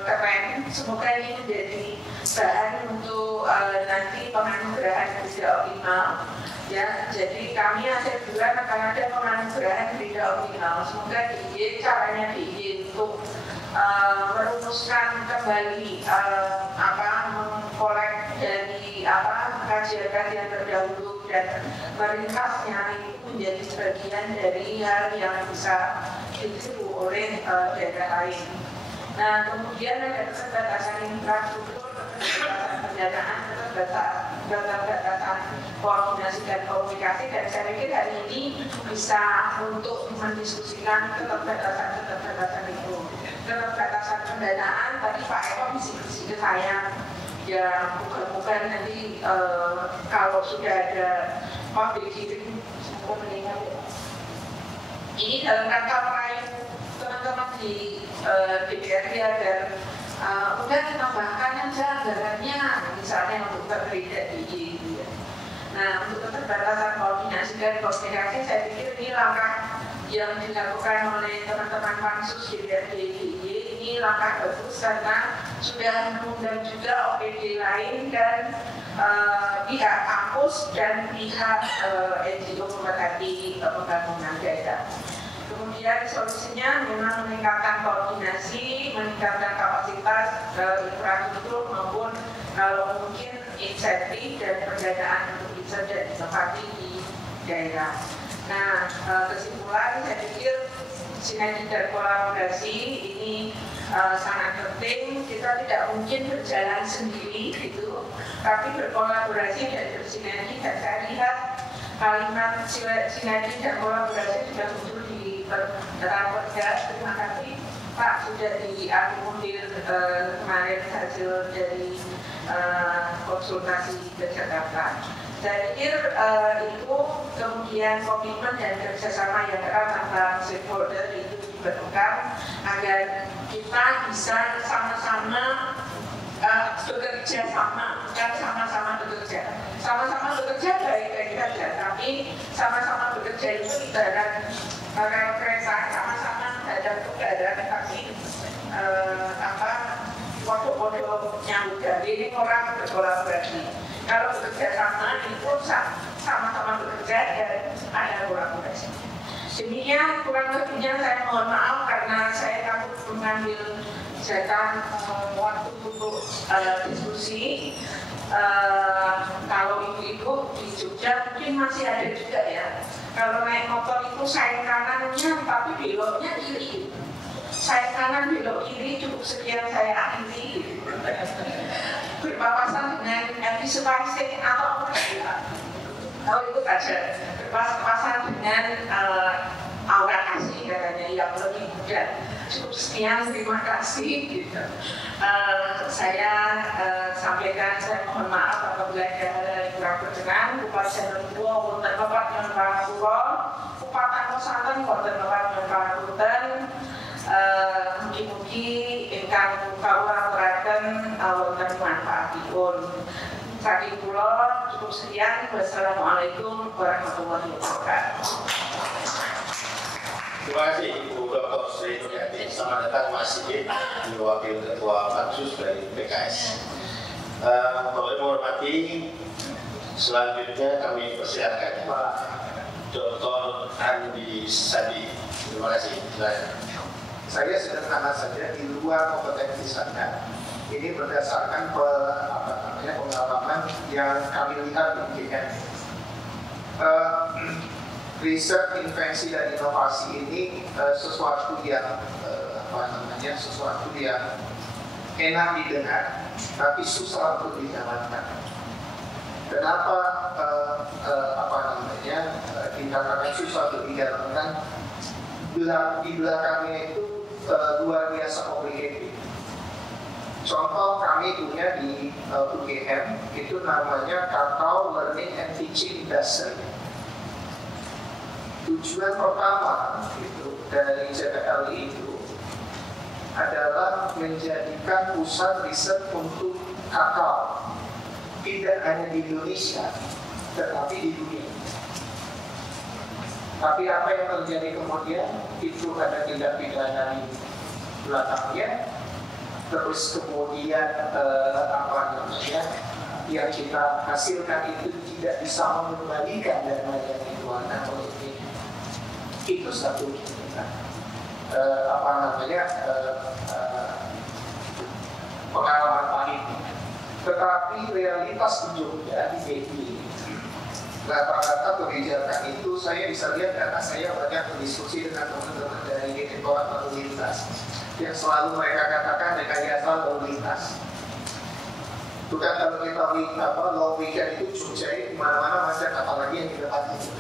keren. Semoga ini menjadi bahan untuk nanti penganugerahan Brida Optimal. Ya, jadi kami ada bulan akan ada penganugerahan Brida Optimal. Semoga DIY, caranya DIY untuk merumuskan kembali mengkolek dari kajian-kajian terdahulu dan meringkasnya itu menjadi bagian dari hal yang bisa ditiru oleh daerah lain. Nah, kemudian ada keterbatasan infrastruktur, keterbatasan pendanaan, keterbatasan koordinasi dan komunikasi, dan saya pikir hari ini bisa untuk mendiskusikan keterbatasan itu. Keterbatasan pendanaan, tadi Pak Eko bisik-bisik ke saya, ya bukan nanti kalau sudah ada public hearing, semoga mendengar ya. Ini dalam rangka meraih teman-teman di DPRD agar udah ditambahkan aja anggarannya, misalnya untuk Baperinda DIY. Nah, untuk keterbatasan koordinasi dan komunikasi, saya pikir ini langkah yang dilakukan oleh teman-teman pansus DPRD DIY. Ini langkah bagus karena sudah mengundang juga OPD lain dan pihak kampus dan pihak NGO pemerhati pembangunan daerah. Kemudian solusinya memang meningkatkan koordinasi, meningkatkan kapasitas infrastruktur maupun kalau mungkin insentif dan pendanaan untuk riset dan inovasi di daerah. Nah, kesimpulan saya pikir sinergi dan kolaborasi ini sangat penting. Kita tidak mungkin berjalan sendiri gitu, tapi berkolaborasi dan bersinergi. Dan saya lihat kalimat sinergi dan kolaborasi sudah muncul di Perda. Terima kasih Pak sudah diakomodir kemarin hasil dari konsultasi ke Jakarta. Saya pikir itu kemudian komitmen dan kerjasama yang erat antara stakeholder itu diperlukan agar kita bisa sama-sama bekerja sama, bukan sama-sama bekerja. Sama-sama bekerja baik-baik saja, tapi sama-sama bekerja itu ibarat rel kereta, sama-sama hadap ke badan, tapi foto-foto nyambut dari ini orang berkolaborasi. Kalau bekerja sama itu sama-sama bekerja dan ada kolaborasi. Demikian kurang lebihnya, saya mohon maaf karena saya takut mengambil jatah waktu untuk diskusi. Kalau ibu-ibu di Jogja mungkin masih ada juga ya. Kalau naik motor itu sayang kanannya tapi beloknya kiri. Sayang kanan belok kiri cukup sekian saya akhiri. Berpapasan dengan antisipasi atau apa ya? Oh itu saja. Berpapasan dengan aura kasih katanya yang lebih mudah. Cukup sekian, terima kasih. Gitu. Saya sampaikan, saya mohon maaf apabila ada hal yang kurang berkenan. Bupati Jalur wonten Bapak Nyon Pangapunten, Bupati Kosanten wonten Bapak Nyon Pangapunten. Mugi-mugi ingkang kawula aturaken wonten manfaatipun. Saking kula cukup sekian. Wassalamualaikum warahmatullahi wabarakatuh. Terima kasih Ibu Dr. Sri Nuryati. Selamat datang Mas Sigit, Wakil Ketua Pansus dari PKS. Bapak Ibu hormati, Selanjutnya kami persilakan Pak Dr. Andi Sadi. Terima kasih. Saya sederhana saja, di luar kompetensi saya. Ini berdasarkan pengalaman yang kami lihat di UGM. Riset, invensi dan inovasi ini sesuatu yang sesuatu yang enak didengar, tapi susah untuk dijalankan. Kenapa dikatakan susah untuk dijalankan? Di belakangnya itu luar biasa complicated. Contoh kami punya di UGM itu namanya Kakao Learning and Teaching Industry. Tujuan pertama itu dari CPLI itu adalah menjadikan pusat riset untuk kakao, tidak hanya di Indonesia, tetapi di dunia. Tapi apa yang terjadi kemudian? Itu ada tindak pidana di belakangnya. Terus kemudian yang kita hasilkan itu tidak bisa mengembalikan dana yang dikeluarkan oleh ini. Itu satu pengalaman pahit. Tetapi realitas di Jogja di BI rata-rata kebijakan itu saya bisa lihat karena saya banyak berdiskusi dengan teman-teman dari Direktorat Lalu Lintas yang selalu mereka katakan rekayasa lalu lintas. Itu kan kalau kita long weekend itu Jogja di mana-mana macet, apalagi yang di depan itu.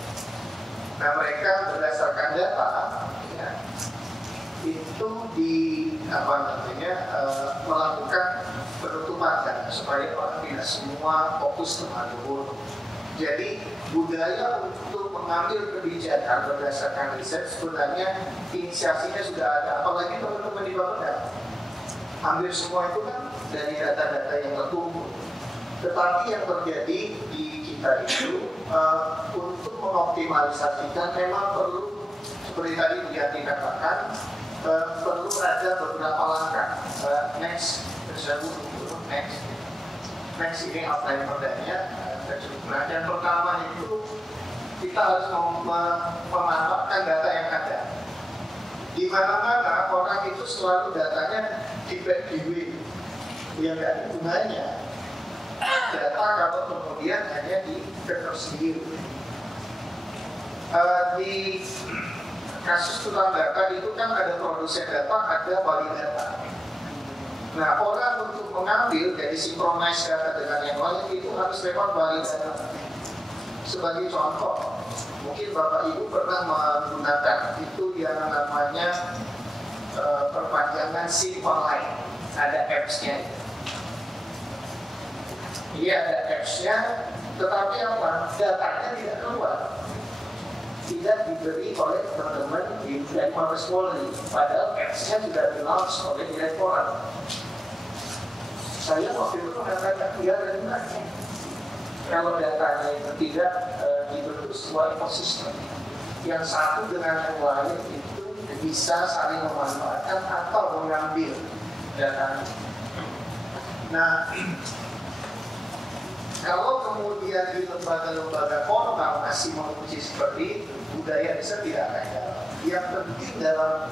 Nah mereka berdasarkan data ya, itu melakukan penutupan kan, supaya orang tidak semua fokus ke Malioboro. Jadi budaya untuk mengambil kebijakan berdasarkan riset sebenarnya inisiasinya sudah ada, apalagi teman-teman di Bapeda. Hampir semua itu kan dari data-data yang terkumpul. Tetapi yang terjadi di kita itu untuk mengoptimalisasikan memang perlu, seperti tadi Buyati katakan, perlu ada beberapa langkah. Next ini outline perdanya. Nah, yang pertama itu kita harus memanfaatkan data yang ada. Di mana-mana orang itu selalu datanya feedback di web, yang nggak ada gunanya. Data kalau kemudian hanya di vektor sendiri. Di kasus tentang data itu kan ada produsen data, ada validator. Nah, orang untuk mengambil dari synchronize data dengan yang lain itu harus lewat validator. Sebagai contoh, mungkin Bapak Ibu pernah menggunakan itu yang namanya perpanjangan Simple-Line. Ada apps-nya. Iya, ada apps-nya, tetapi apa? Datanya tidak keluar. Tidak diberi oleh teman-teman di Mabes Polri. Padahal apps-nya sudah di-launch oleh Direktorat. Saya waktu itu mengatakan dan enggak. Kalau datanya itu tidak dibentuk sebuah ekosistem yang satu dengan yang lain itu bisa saling memanfaatkan atau mengambil data. Nah, kalau kemudian di lembaga-lembaga formal masih menguji seperti itu, budaya bisa tidak akan jalan. Yang penting dalam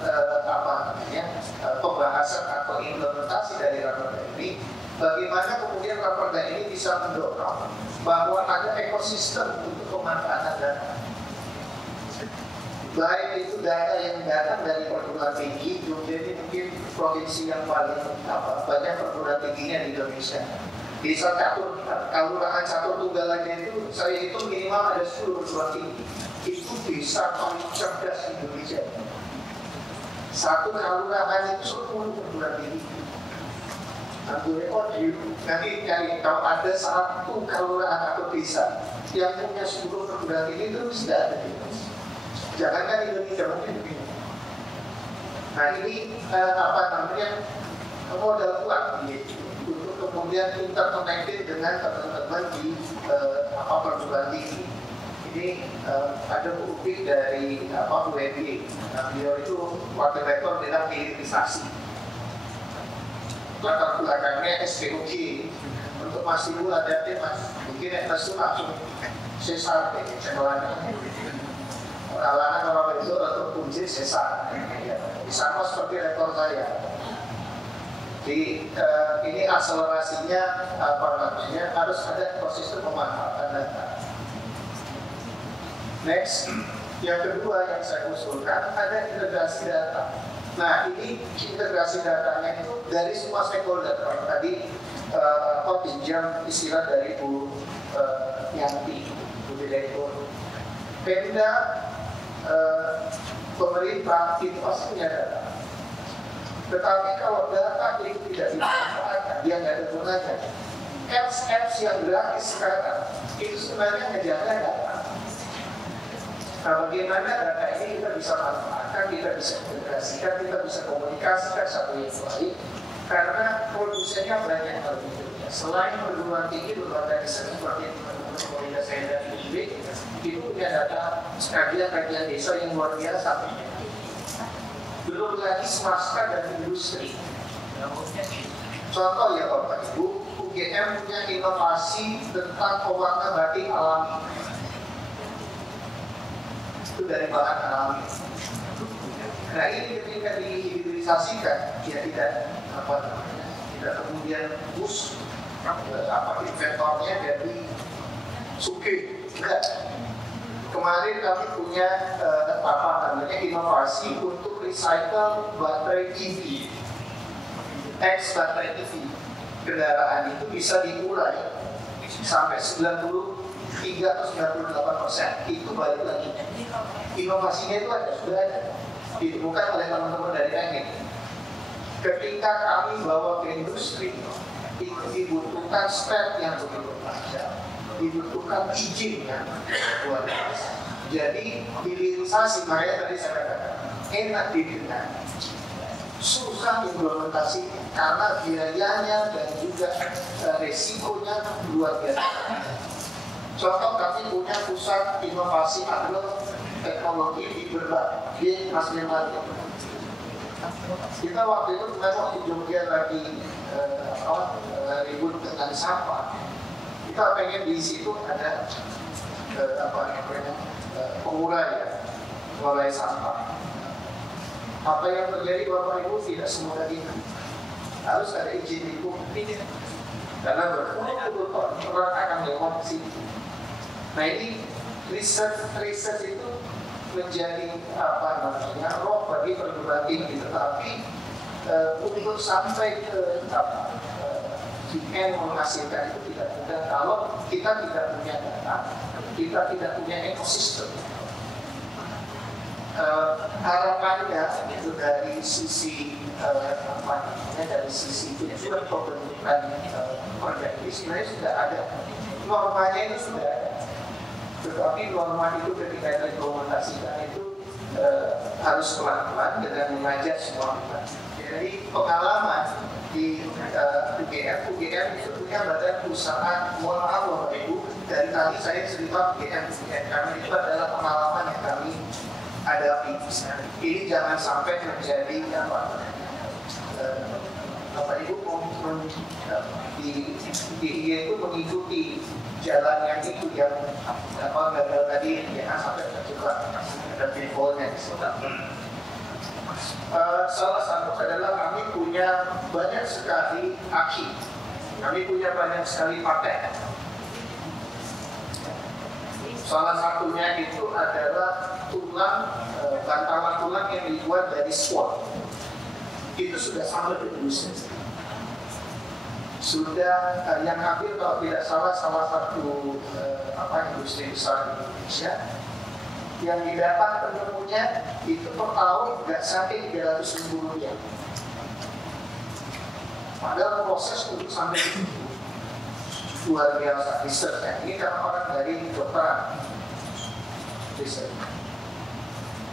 pembahasan atau implementasi dari raperda ini, bagaimana kemudian raperda ini bisa mendorong bahwa ada ekosistem untuk pemanfaatan data. Baik itu data yang datang dari perguruan tinggi, Jogja ini mungkin provinsi yang paling banyak perguruan tingginya di Indonesia. Di Kelurahan Catur Tunggalannya itu saya hitung minimal ada 10 perguruan tinggi. Itu desa paling cerdas di Indonesia. Satu kelurahan itu 10 perguruan tinggi. Nanti cari kalau ada satu kelurahan atau desa yang punya 10 perguruan tinggi itu tidak ada di Indonesia. Jangankan Indonesia mungkin begini. Nah ini modal kuat gitu, untuk kemudian interconnected dengan teman-teman di perguruan tinggi. Ini ada bukti dari UNY. Beliau itu wakil rektor bilang hilirisasi. Latar belakangnya SPOG untuk untuk Mas Ibu hati-hati Mas, mungkin etas itu langsung sesar deh, cemelannya. Orang-orang kalau itu atau kunci sesar, sama seperti rekor saya. Jadi ini akselerasinya harus ada ekosistem pemanfaatan data. Next, yang kedua yang saya usulkan ada integrasi data. Nah ini integrasi datanya itu dari semua stakeholder. Kalau tadi pinjam istilah dari Bu Yanti, Bu Direktur, Pemda, pemerintah itu pasti punya data. Tetapi kalau data itu tidak dimanfaatkan, dia nggak ada gunanya. Apps yang gratis sekarang itu sebenarnya ngejaga data. Nah, bagaimana data ini kita bisa manfaatkan, kita bisa integrasikan, kita bisa komunikasikan satu yang lain, karena produsennya banyak hal itu. Selain perguruan tinggi, berbagai riset seperti teman-teman komunitas saya dari IB, itu punya data kajian desa yang luar biasa. Belum lagi swasta dan industri. Contoh ya Bapak Ibu, UGM punya inovasi tentang pewarna batik alami. Itu dari bahan alami. Nah ini ketika dihilirisasikan, ya tidak kemudian bus inventornya dari Suke, enggak. Kemarin kami punya inovasi untuk recycle baterai EV, baterai EV kendaraan itu bisa dimulai sampai 93 atau 98%. Itu balik lagi. Inovasinya itu sudah ada, ditemukan oleh teman-teman dari teknik. Ketika kami bawa ke industri, itu dibutuhkan step yang begitu panjang, dibutuhkan izin yang luar biasa. Jadi hilirisasi, makanya tadi saya katakan enak didengar, susah implementasi karena biayanya dan juga resikonya luar biasa. Contoh kami punya pusat inovasi agroteknologi di Berbah, di Mas Memali. Kita waktu itu memang di Jogja lagi ribut dengan sampah. Kita pengen di situ ada pengurai ya, pengurai sampah. Apa yang terjadi Bapak Ibu tidak semudah ini. Harus ada izin itu. Karena berpuluh-puluh orang akan lewat sini. Nah ini riset itu menjadi roh bagi perguruan tinggi, tetapi untuk sampai ke menghasilkan itu tidak mudah kalau kita tidak punya data, kita tidak punya ekosistem. Harapannya itu dari sisi dari sisi tujuan pembentukan perda ini sebenarnya sudah ada, normanya itu sudah ada, tetapi norma itu ketika diimplementasikan itu harus pelan-pelan dengan mengajak semua kita. Jadi pengalaman di UGM itu punya badan usaha, mohon maaf Bapak Ibu, dari tadi saya cerita UGM karena itu adalah pengalaman yang kami hadapi. Ini jangan sampai terjadi Bapak Ibu di DIY itu mengikuti jalan yang itu yang gagal tadi, jangan sampai terjebak ada pitfallnya. Salah satu adalah kami punya banyak sekali aki, kami punya banyak sekali paten. Salah satunya itu adalah tulang, bantalan tulang yang dibuat dari squat. Itu sudah sama dengan industri. Sudah yang hampir kalau tidak salah satu industri besar di Indonesia. Yang didapat penemunya itu per tahun nggak sampai 300.000 rupiah. Padahal proses untuk sampai itu luar biasa risetnya. Ini karena orang dari dokteran riset.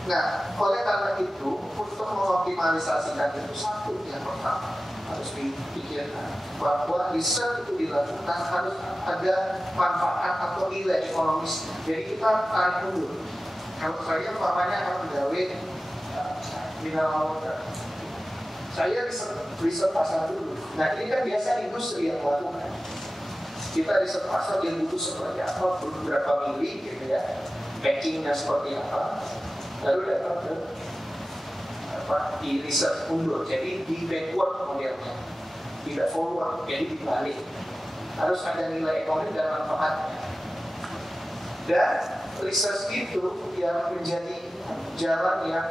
Nah, oleh karena itu untuk mengoptimalisasikan itu satu yang pertama harus dipikirkan bahwa riset itu dilakukan harus ada manfaat atau nilai ekonomis. Jadi kita tarik dulu. Kalau saya umpamanya akan menggawe mineral water, saya riset pasar dulu. Nah ini kan biasa industri yang melakukan. Kita riset pasar yang butuh seperti apa, berapa mili gitu ya, packingnya seperti apa, lalu datang ke di riset mundur, jadi di backward modelnya, tidak forward, jadi dibalik. Harus ada nilai ekonomi dan manfaatnya. Dan riset itu yang menjadi jalan yang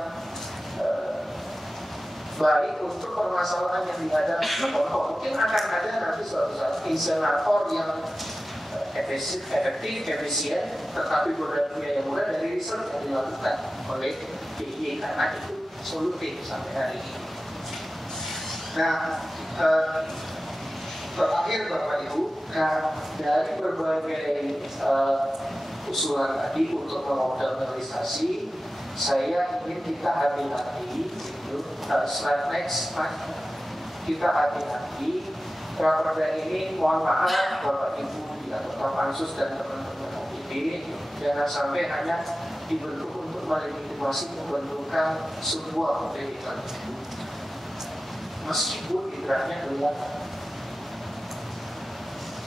baik untuk permasalahan yang dihadapi. Mungkin akan ada nanti suatu saat insenerator yang efektif, efisien, tetapi biaya murah dari riset yang dilakukan oleh DIY karena itu solutif sampai hari ini. Nah, terakhir Bapak Ibu, dari berbagai usulan tadi untuk memodernisasi, saya ingin kita hati-hati. Slide next, kita hati-hati. Raperda ini, mohon maaf Bapak Ibu di anggota pansus dan teman-teman OPD, jangan sampai hanya dibentuk untuk melegitimasi pembentukan sebuah OPD tertentu, meskipun idranya kelihatan.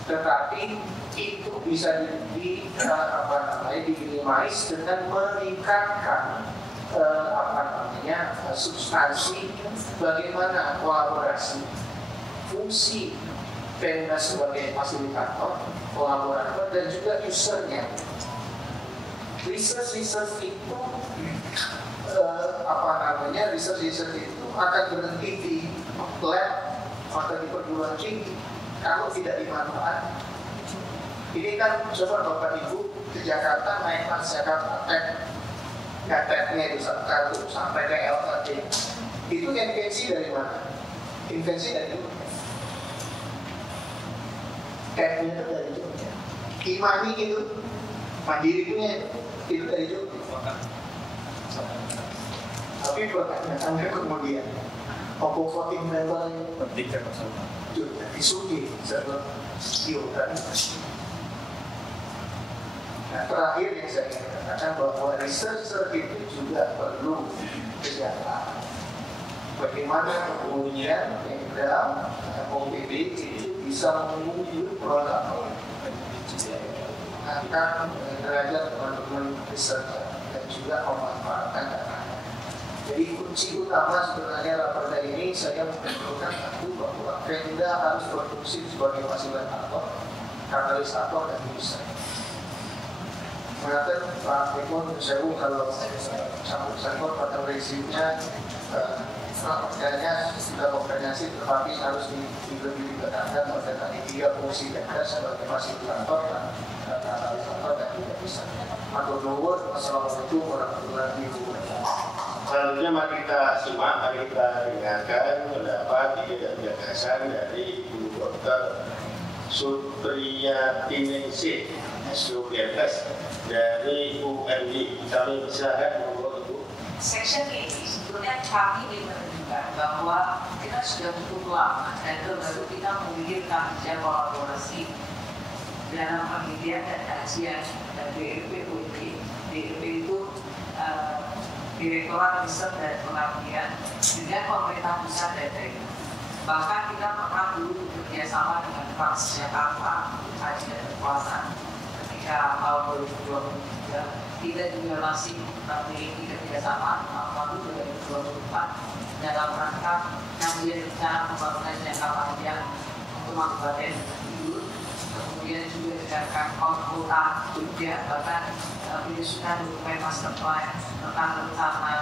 Tetapi itu bisa diminimais dengan meningkatkan substansi bagaimana kolaborasi, fungsi Pemda sebagai fasilitator, kolaborator, dan juga usernya. Research itu research itu akan berhenti di lab atau di perguruan tinggi kalau tidak dimanfaatkan. Ini kan coba Bapak Ibu ke Jakarta naik Transjakarta TET-nya itu satu sampai ke LRT. Itu invensi dari mana? Invensi dari Jogja. TET-nya itu dari Jogja. Imani itu, Mandiri punya itu dari Jogja. Tapi pertanyaannya kemudian, apa voting member yang penting Jogja disugi sebab Yoga. Nah, terakhir yang saya ingin katakan bahwa researcher itu juga perlu kesejahteraan. Bagaimana kemudian Pemda OPD itu bisa mengunjungi produk akan derajat teman-teman researcher dan juga memanfaatkan data. Jadi kunci utama sebenarnya raperda ini saya menunjukkan satu bahwa Pemda harus berfungsi sebagai fasilitator, katalisator dan user. Mengatakan Pak Tekun, saya kalau sangkut pada prinsipnya raperdanya sudah komprehensi, tetapi harus lebih ditekankan pada tadi 3 fungsi Pemda sebagai fasilitator dan katalisator dan juga user. Matur nuwun, wassalamualaikum warahmatullahi wabarakatuh. Selanjutnya mari kita simak, mari kita dengarkan pendapat ide dan gagasan dari Ibu Dr. Supriyatiningsi SUPMS dari UNI. Kami persilakan Ibu. Section ini sebetulnya kami ingin menunjukkan bahwa kita sudah cukup lama dan baru kita memikirkan kerja kolaborasi dalam penelitian dan kajian DRP UNI. DRP itu Direktorat Riset dan Pengabdian dengan pemerintah pusat dan daerah. Bahkan kita pernah dulu bekerjasama dengan Transjakarta Haji dan Kekuasaan ketika tahun 2023 kita juga masih memiliki kerjasama tahun 2024 dalam rangka kajian rencana pembangunan jangka panjang untuk Kabupaten Bengkulu, kemudian juga dengan Pemkot Kota Jogja, bahkan penyusunan dokumen master plan tentang rencana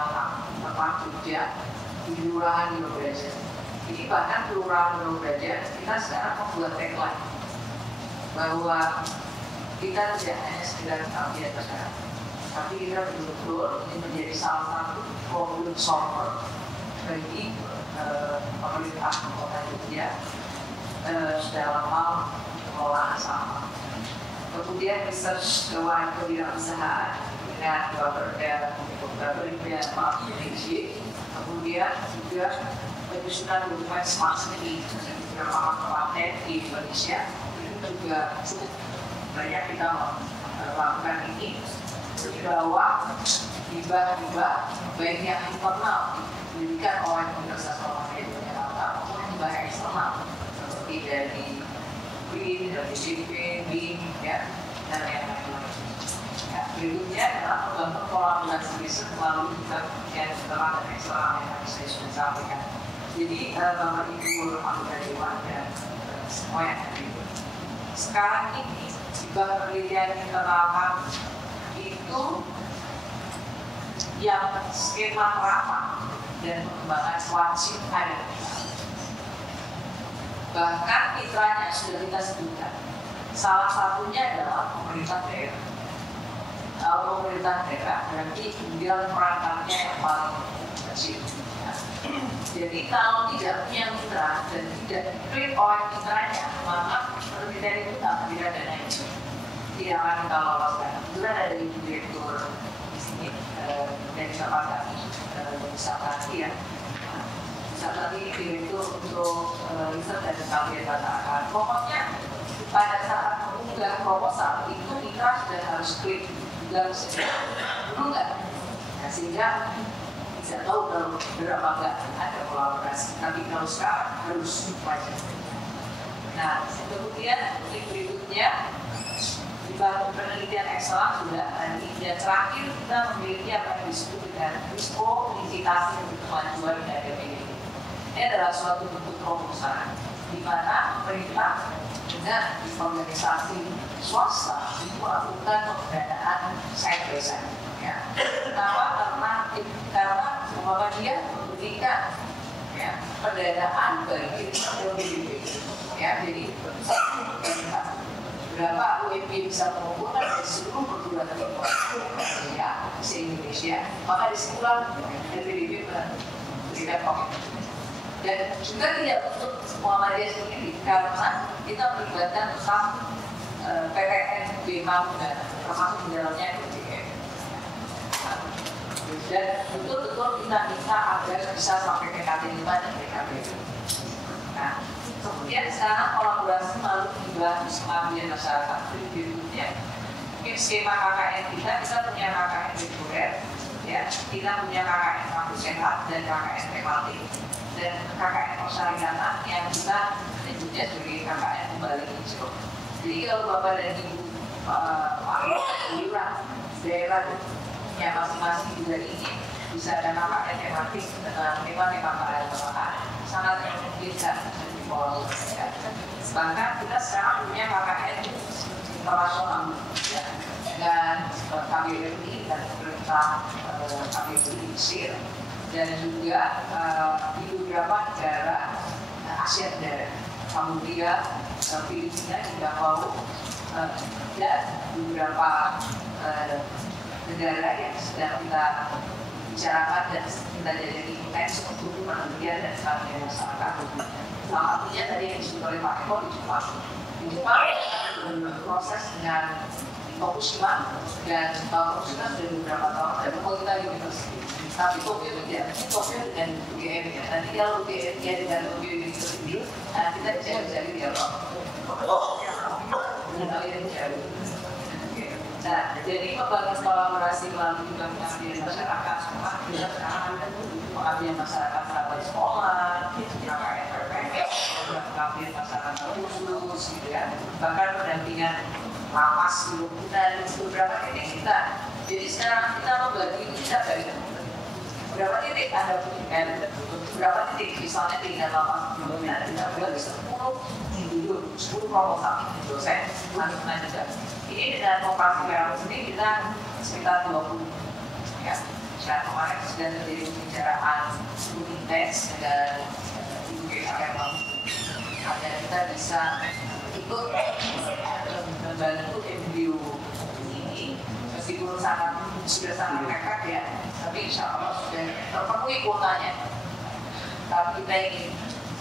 tempat Jogja di Kelurahan Indonesia. Ini bahkan Kelurahan Indonesia kita sekarang membuat tagline bahwa kita tidak hanya sekedar kajian sekarang, tapi kita betul-betul ini menjadi salah satu problem solver bagi pemerintah Kota Jogja dalam hal pengelolaan sampah. Kemudian research keuangan kewirausahaan dengan Baperda Indonesia, kemudian juga penyusunan dokumen smart city di beberapa kabupaten di Indonesia itu juga cukup banyak kita melakukan ini di bawah hibah-hibah baik yang internal diberikan oleh Universitas Muhammadiyah Jakarta maupun hibah eksternal seperti dari BRIN, WDP, BIM, ya, dan yang lain-lain. Ya, berikutnya adalah membangun kolaborasi riset melalui bagian internal dan eksternal yang tadi saya sudah sampaikan. Jadi Bapak Ibu anggota Dewan dan semua yang ada itu. Sekarang ini di Bank Penelitian Internal kami itu yang skema rapat dan pengembangan wajib ada. Bahkan mitranya sudah kita sebutkan. Salah satunya adalah pemerintah daerah. Kalau pemerintah daerah berarti kemudian perangkatnya yang paling kecil. Jadi kalau tidak punya mitra dan tidak diklik oleh mitranya, maka penelitian itu tidak akan tidak dana itu. Tidak akan kita loloskan. Kebetulan ada ibu direktur di sini dari Sahabat kami, dari Sahabat ya. Sahabat ini direktur untuk riset dan pengkajian data akan. Pokoknya pada saat mengunggah proposal itu mitra sudah harus klik. Harus dulu nggak, nah, sehingga bisa tahu kalau berapa nggak ada kolaborasi. Tapi kalau sekarang harus wajib. Nah, kemudian berikutnya di Bank Penelitian Eksternal sudah tadi dan terakhir kita memiliki apa yang disebut dengan risiko likuiditas dan kemajuan dari PDB. Ini adalah suatu bentuk proposal di mana pemerintah dengan organisasi swasta itu melakukan pendanaan side by side. Ya. Kenapa? Karena dia memberikan ya, pendanaan bagi PDB. Ya, jadi berapa UMP bisa mengumpulkan dari seluruh perguruan tinggi ya, se-Indonesia, maka disitulah PDB memberikan komitmen. Dan juga tidak untuk Muhammadiyah sendiri karena kita melibatkan tentang PTN BEMA termasuk di dalamnya UGM. Dan betul-betul kita minta agar bisa sampai PKT 5 dan PKT 7. Nah, kemudian sekarang kolaborasi melalui pengabdian masyarakat berikutnya. Mungkin skema KKN kita punya KKN reguler, ya, kita punya KKN kampus sehat dan KKN tematik. Dan KKN persyaratan yang kita menyebutnya sebagai KKN kembali hijau. Jadi kalau Bapak dan Ibu lurah daerah yang masing-masing juga ingin bisa ada KKN tematik dengan tema-tema keagamaan sangat memungkinkan di Pulau Jawa. Bahkan kita sekarang punya KKN internasional ya, dengan KBRI dan pemerintah KBRI Mesir dan juga di beberapa negara Asia Tenggara, Kamboja, Filipina, Singapura, dan beberapa negara yang sedang kita bicarakan dan kita jadi intens untuk penelitian dan penelitian masyarakat. Salah satunya tadi yang disebut oleh Pak Eko di Jepang. Di Jepang berproses dengan Tokushima dan Tokushima sudah beberapa tahun dan kita university. Tapi Tokyo tidak, Tokyo dan UGM ya. Nanti kalau UGM dengan Tokyo University, kita cari dialog. Nah, jadi membangun kolaborasi melalui pengabdian masyarakat, kita sekarang ada pengabdian masyarakat sahabat sekolah, KKN PPS, pengabdian masyarakat khusus, gitu kan. Bahkan pendampingan lapas dulu dan beberapa titik kita. Jadi sekarang kita membagi kita dari berapa titik ada kan? Berapa titik misalnya tinggal lapas dulu ada kita bagi 10 proposal dosen mana juga. Ini dengan operasi merah sendiri kita sekitar 20 ya. Dan kemarin sudah terjadi pembicaraan cukup intens dengan Ibu GKM agar kita bisa ikut membantu MBU ini meskipun sudah sangat nekat ya, tapi insya Allah sudah terpenuhi kuotanya. Tapi kita ingin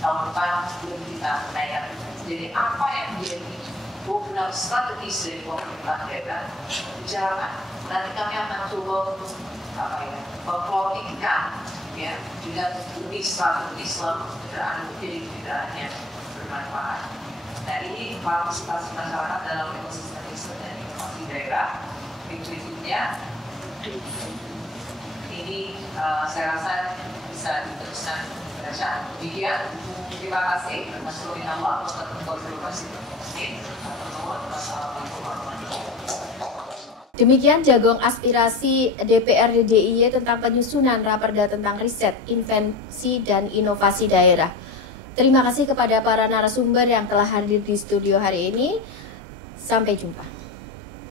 tahun depan belum kita naikkan. Jadi apa yang menjadi program strategis dari pemerintah daerah bicarakan. Nanti kami akan coba untuk memplottingkan ya dengan lebih strategis lalu kendaraan yang bermanfaat. Nah ini partisipasi masyarakat dalam ekosistem riset dan inovasi daerah. Berikutnya ini saya rasa bisa diteruskan baca. Demikian, terima kasih. Mas Ruli Nama, konfirmasi. Demikian jagong aspirasi DPRD DIY tentang penyusunan raperda tentang riset, invensi, dan inovasi daerah. Terima kasih kepada para narasumber yang telah hadir di studio hari ini. Sampai jumpa.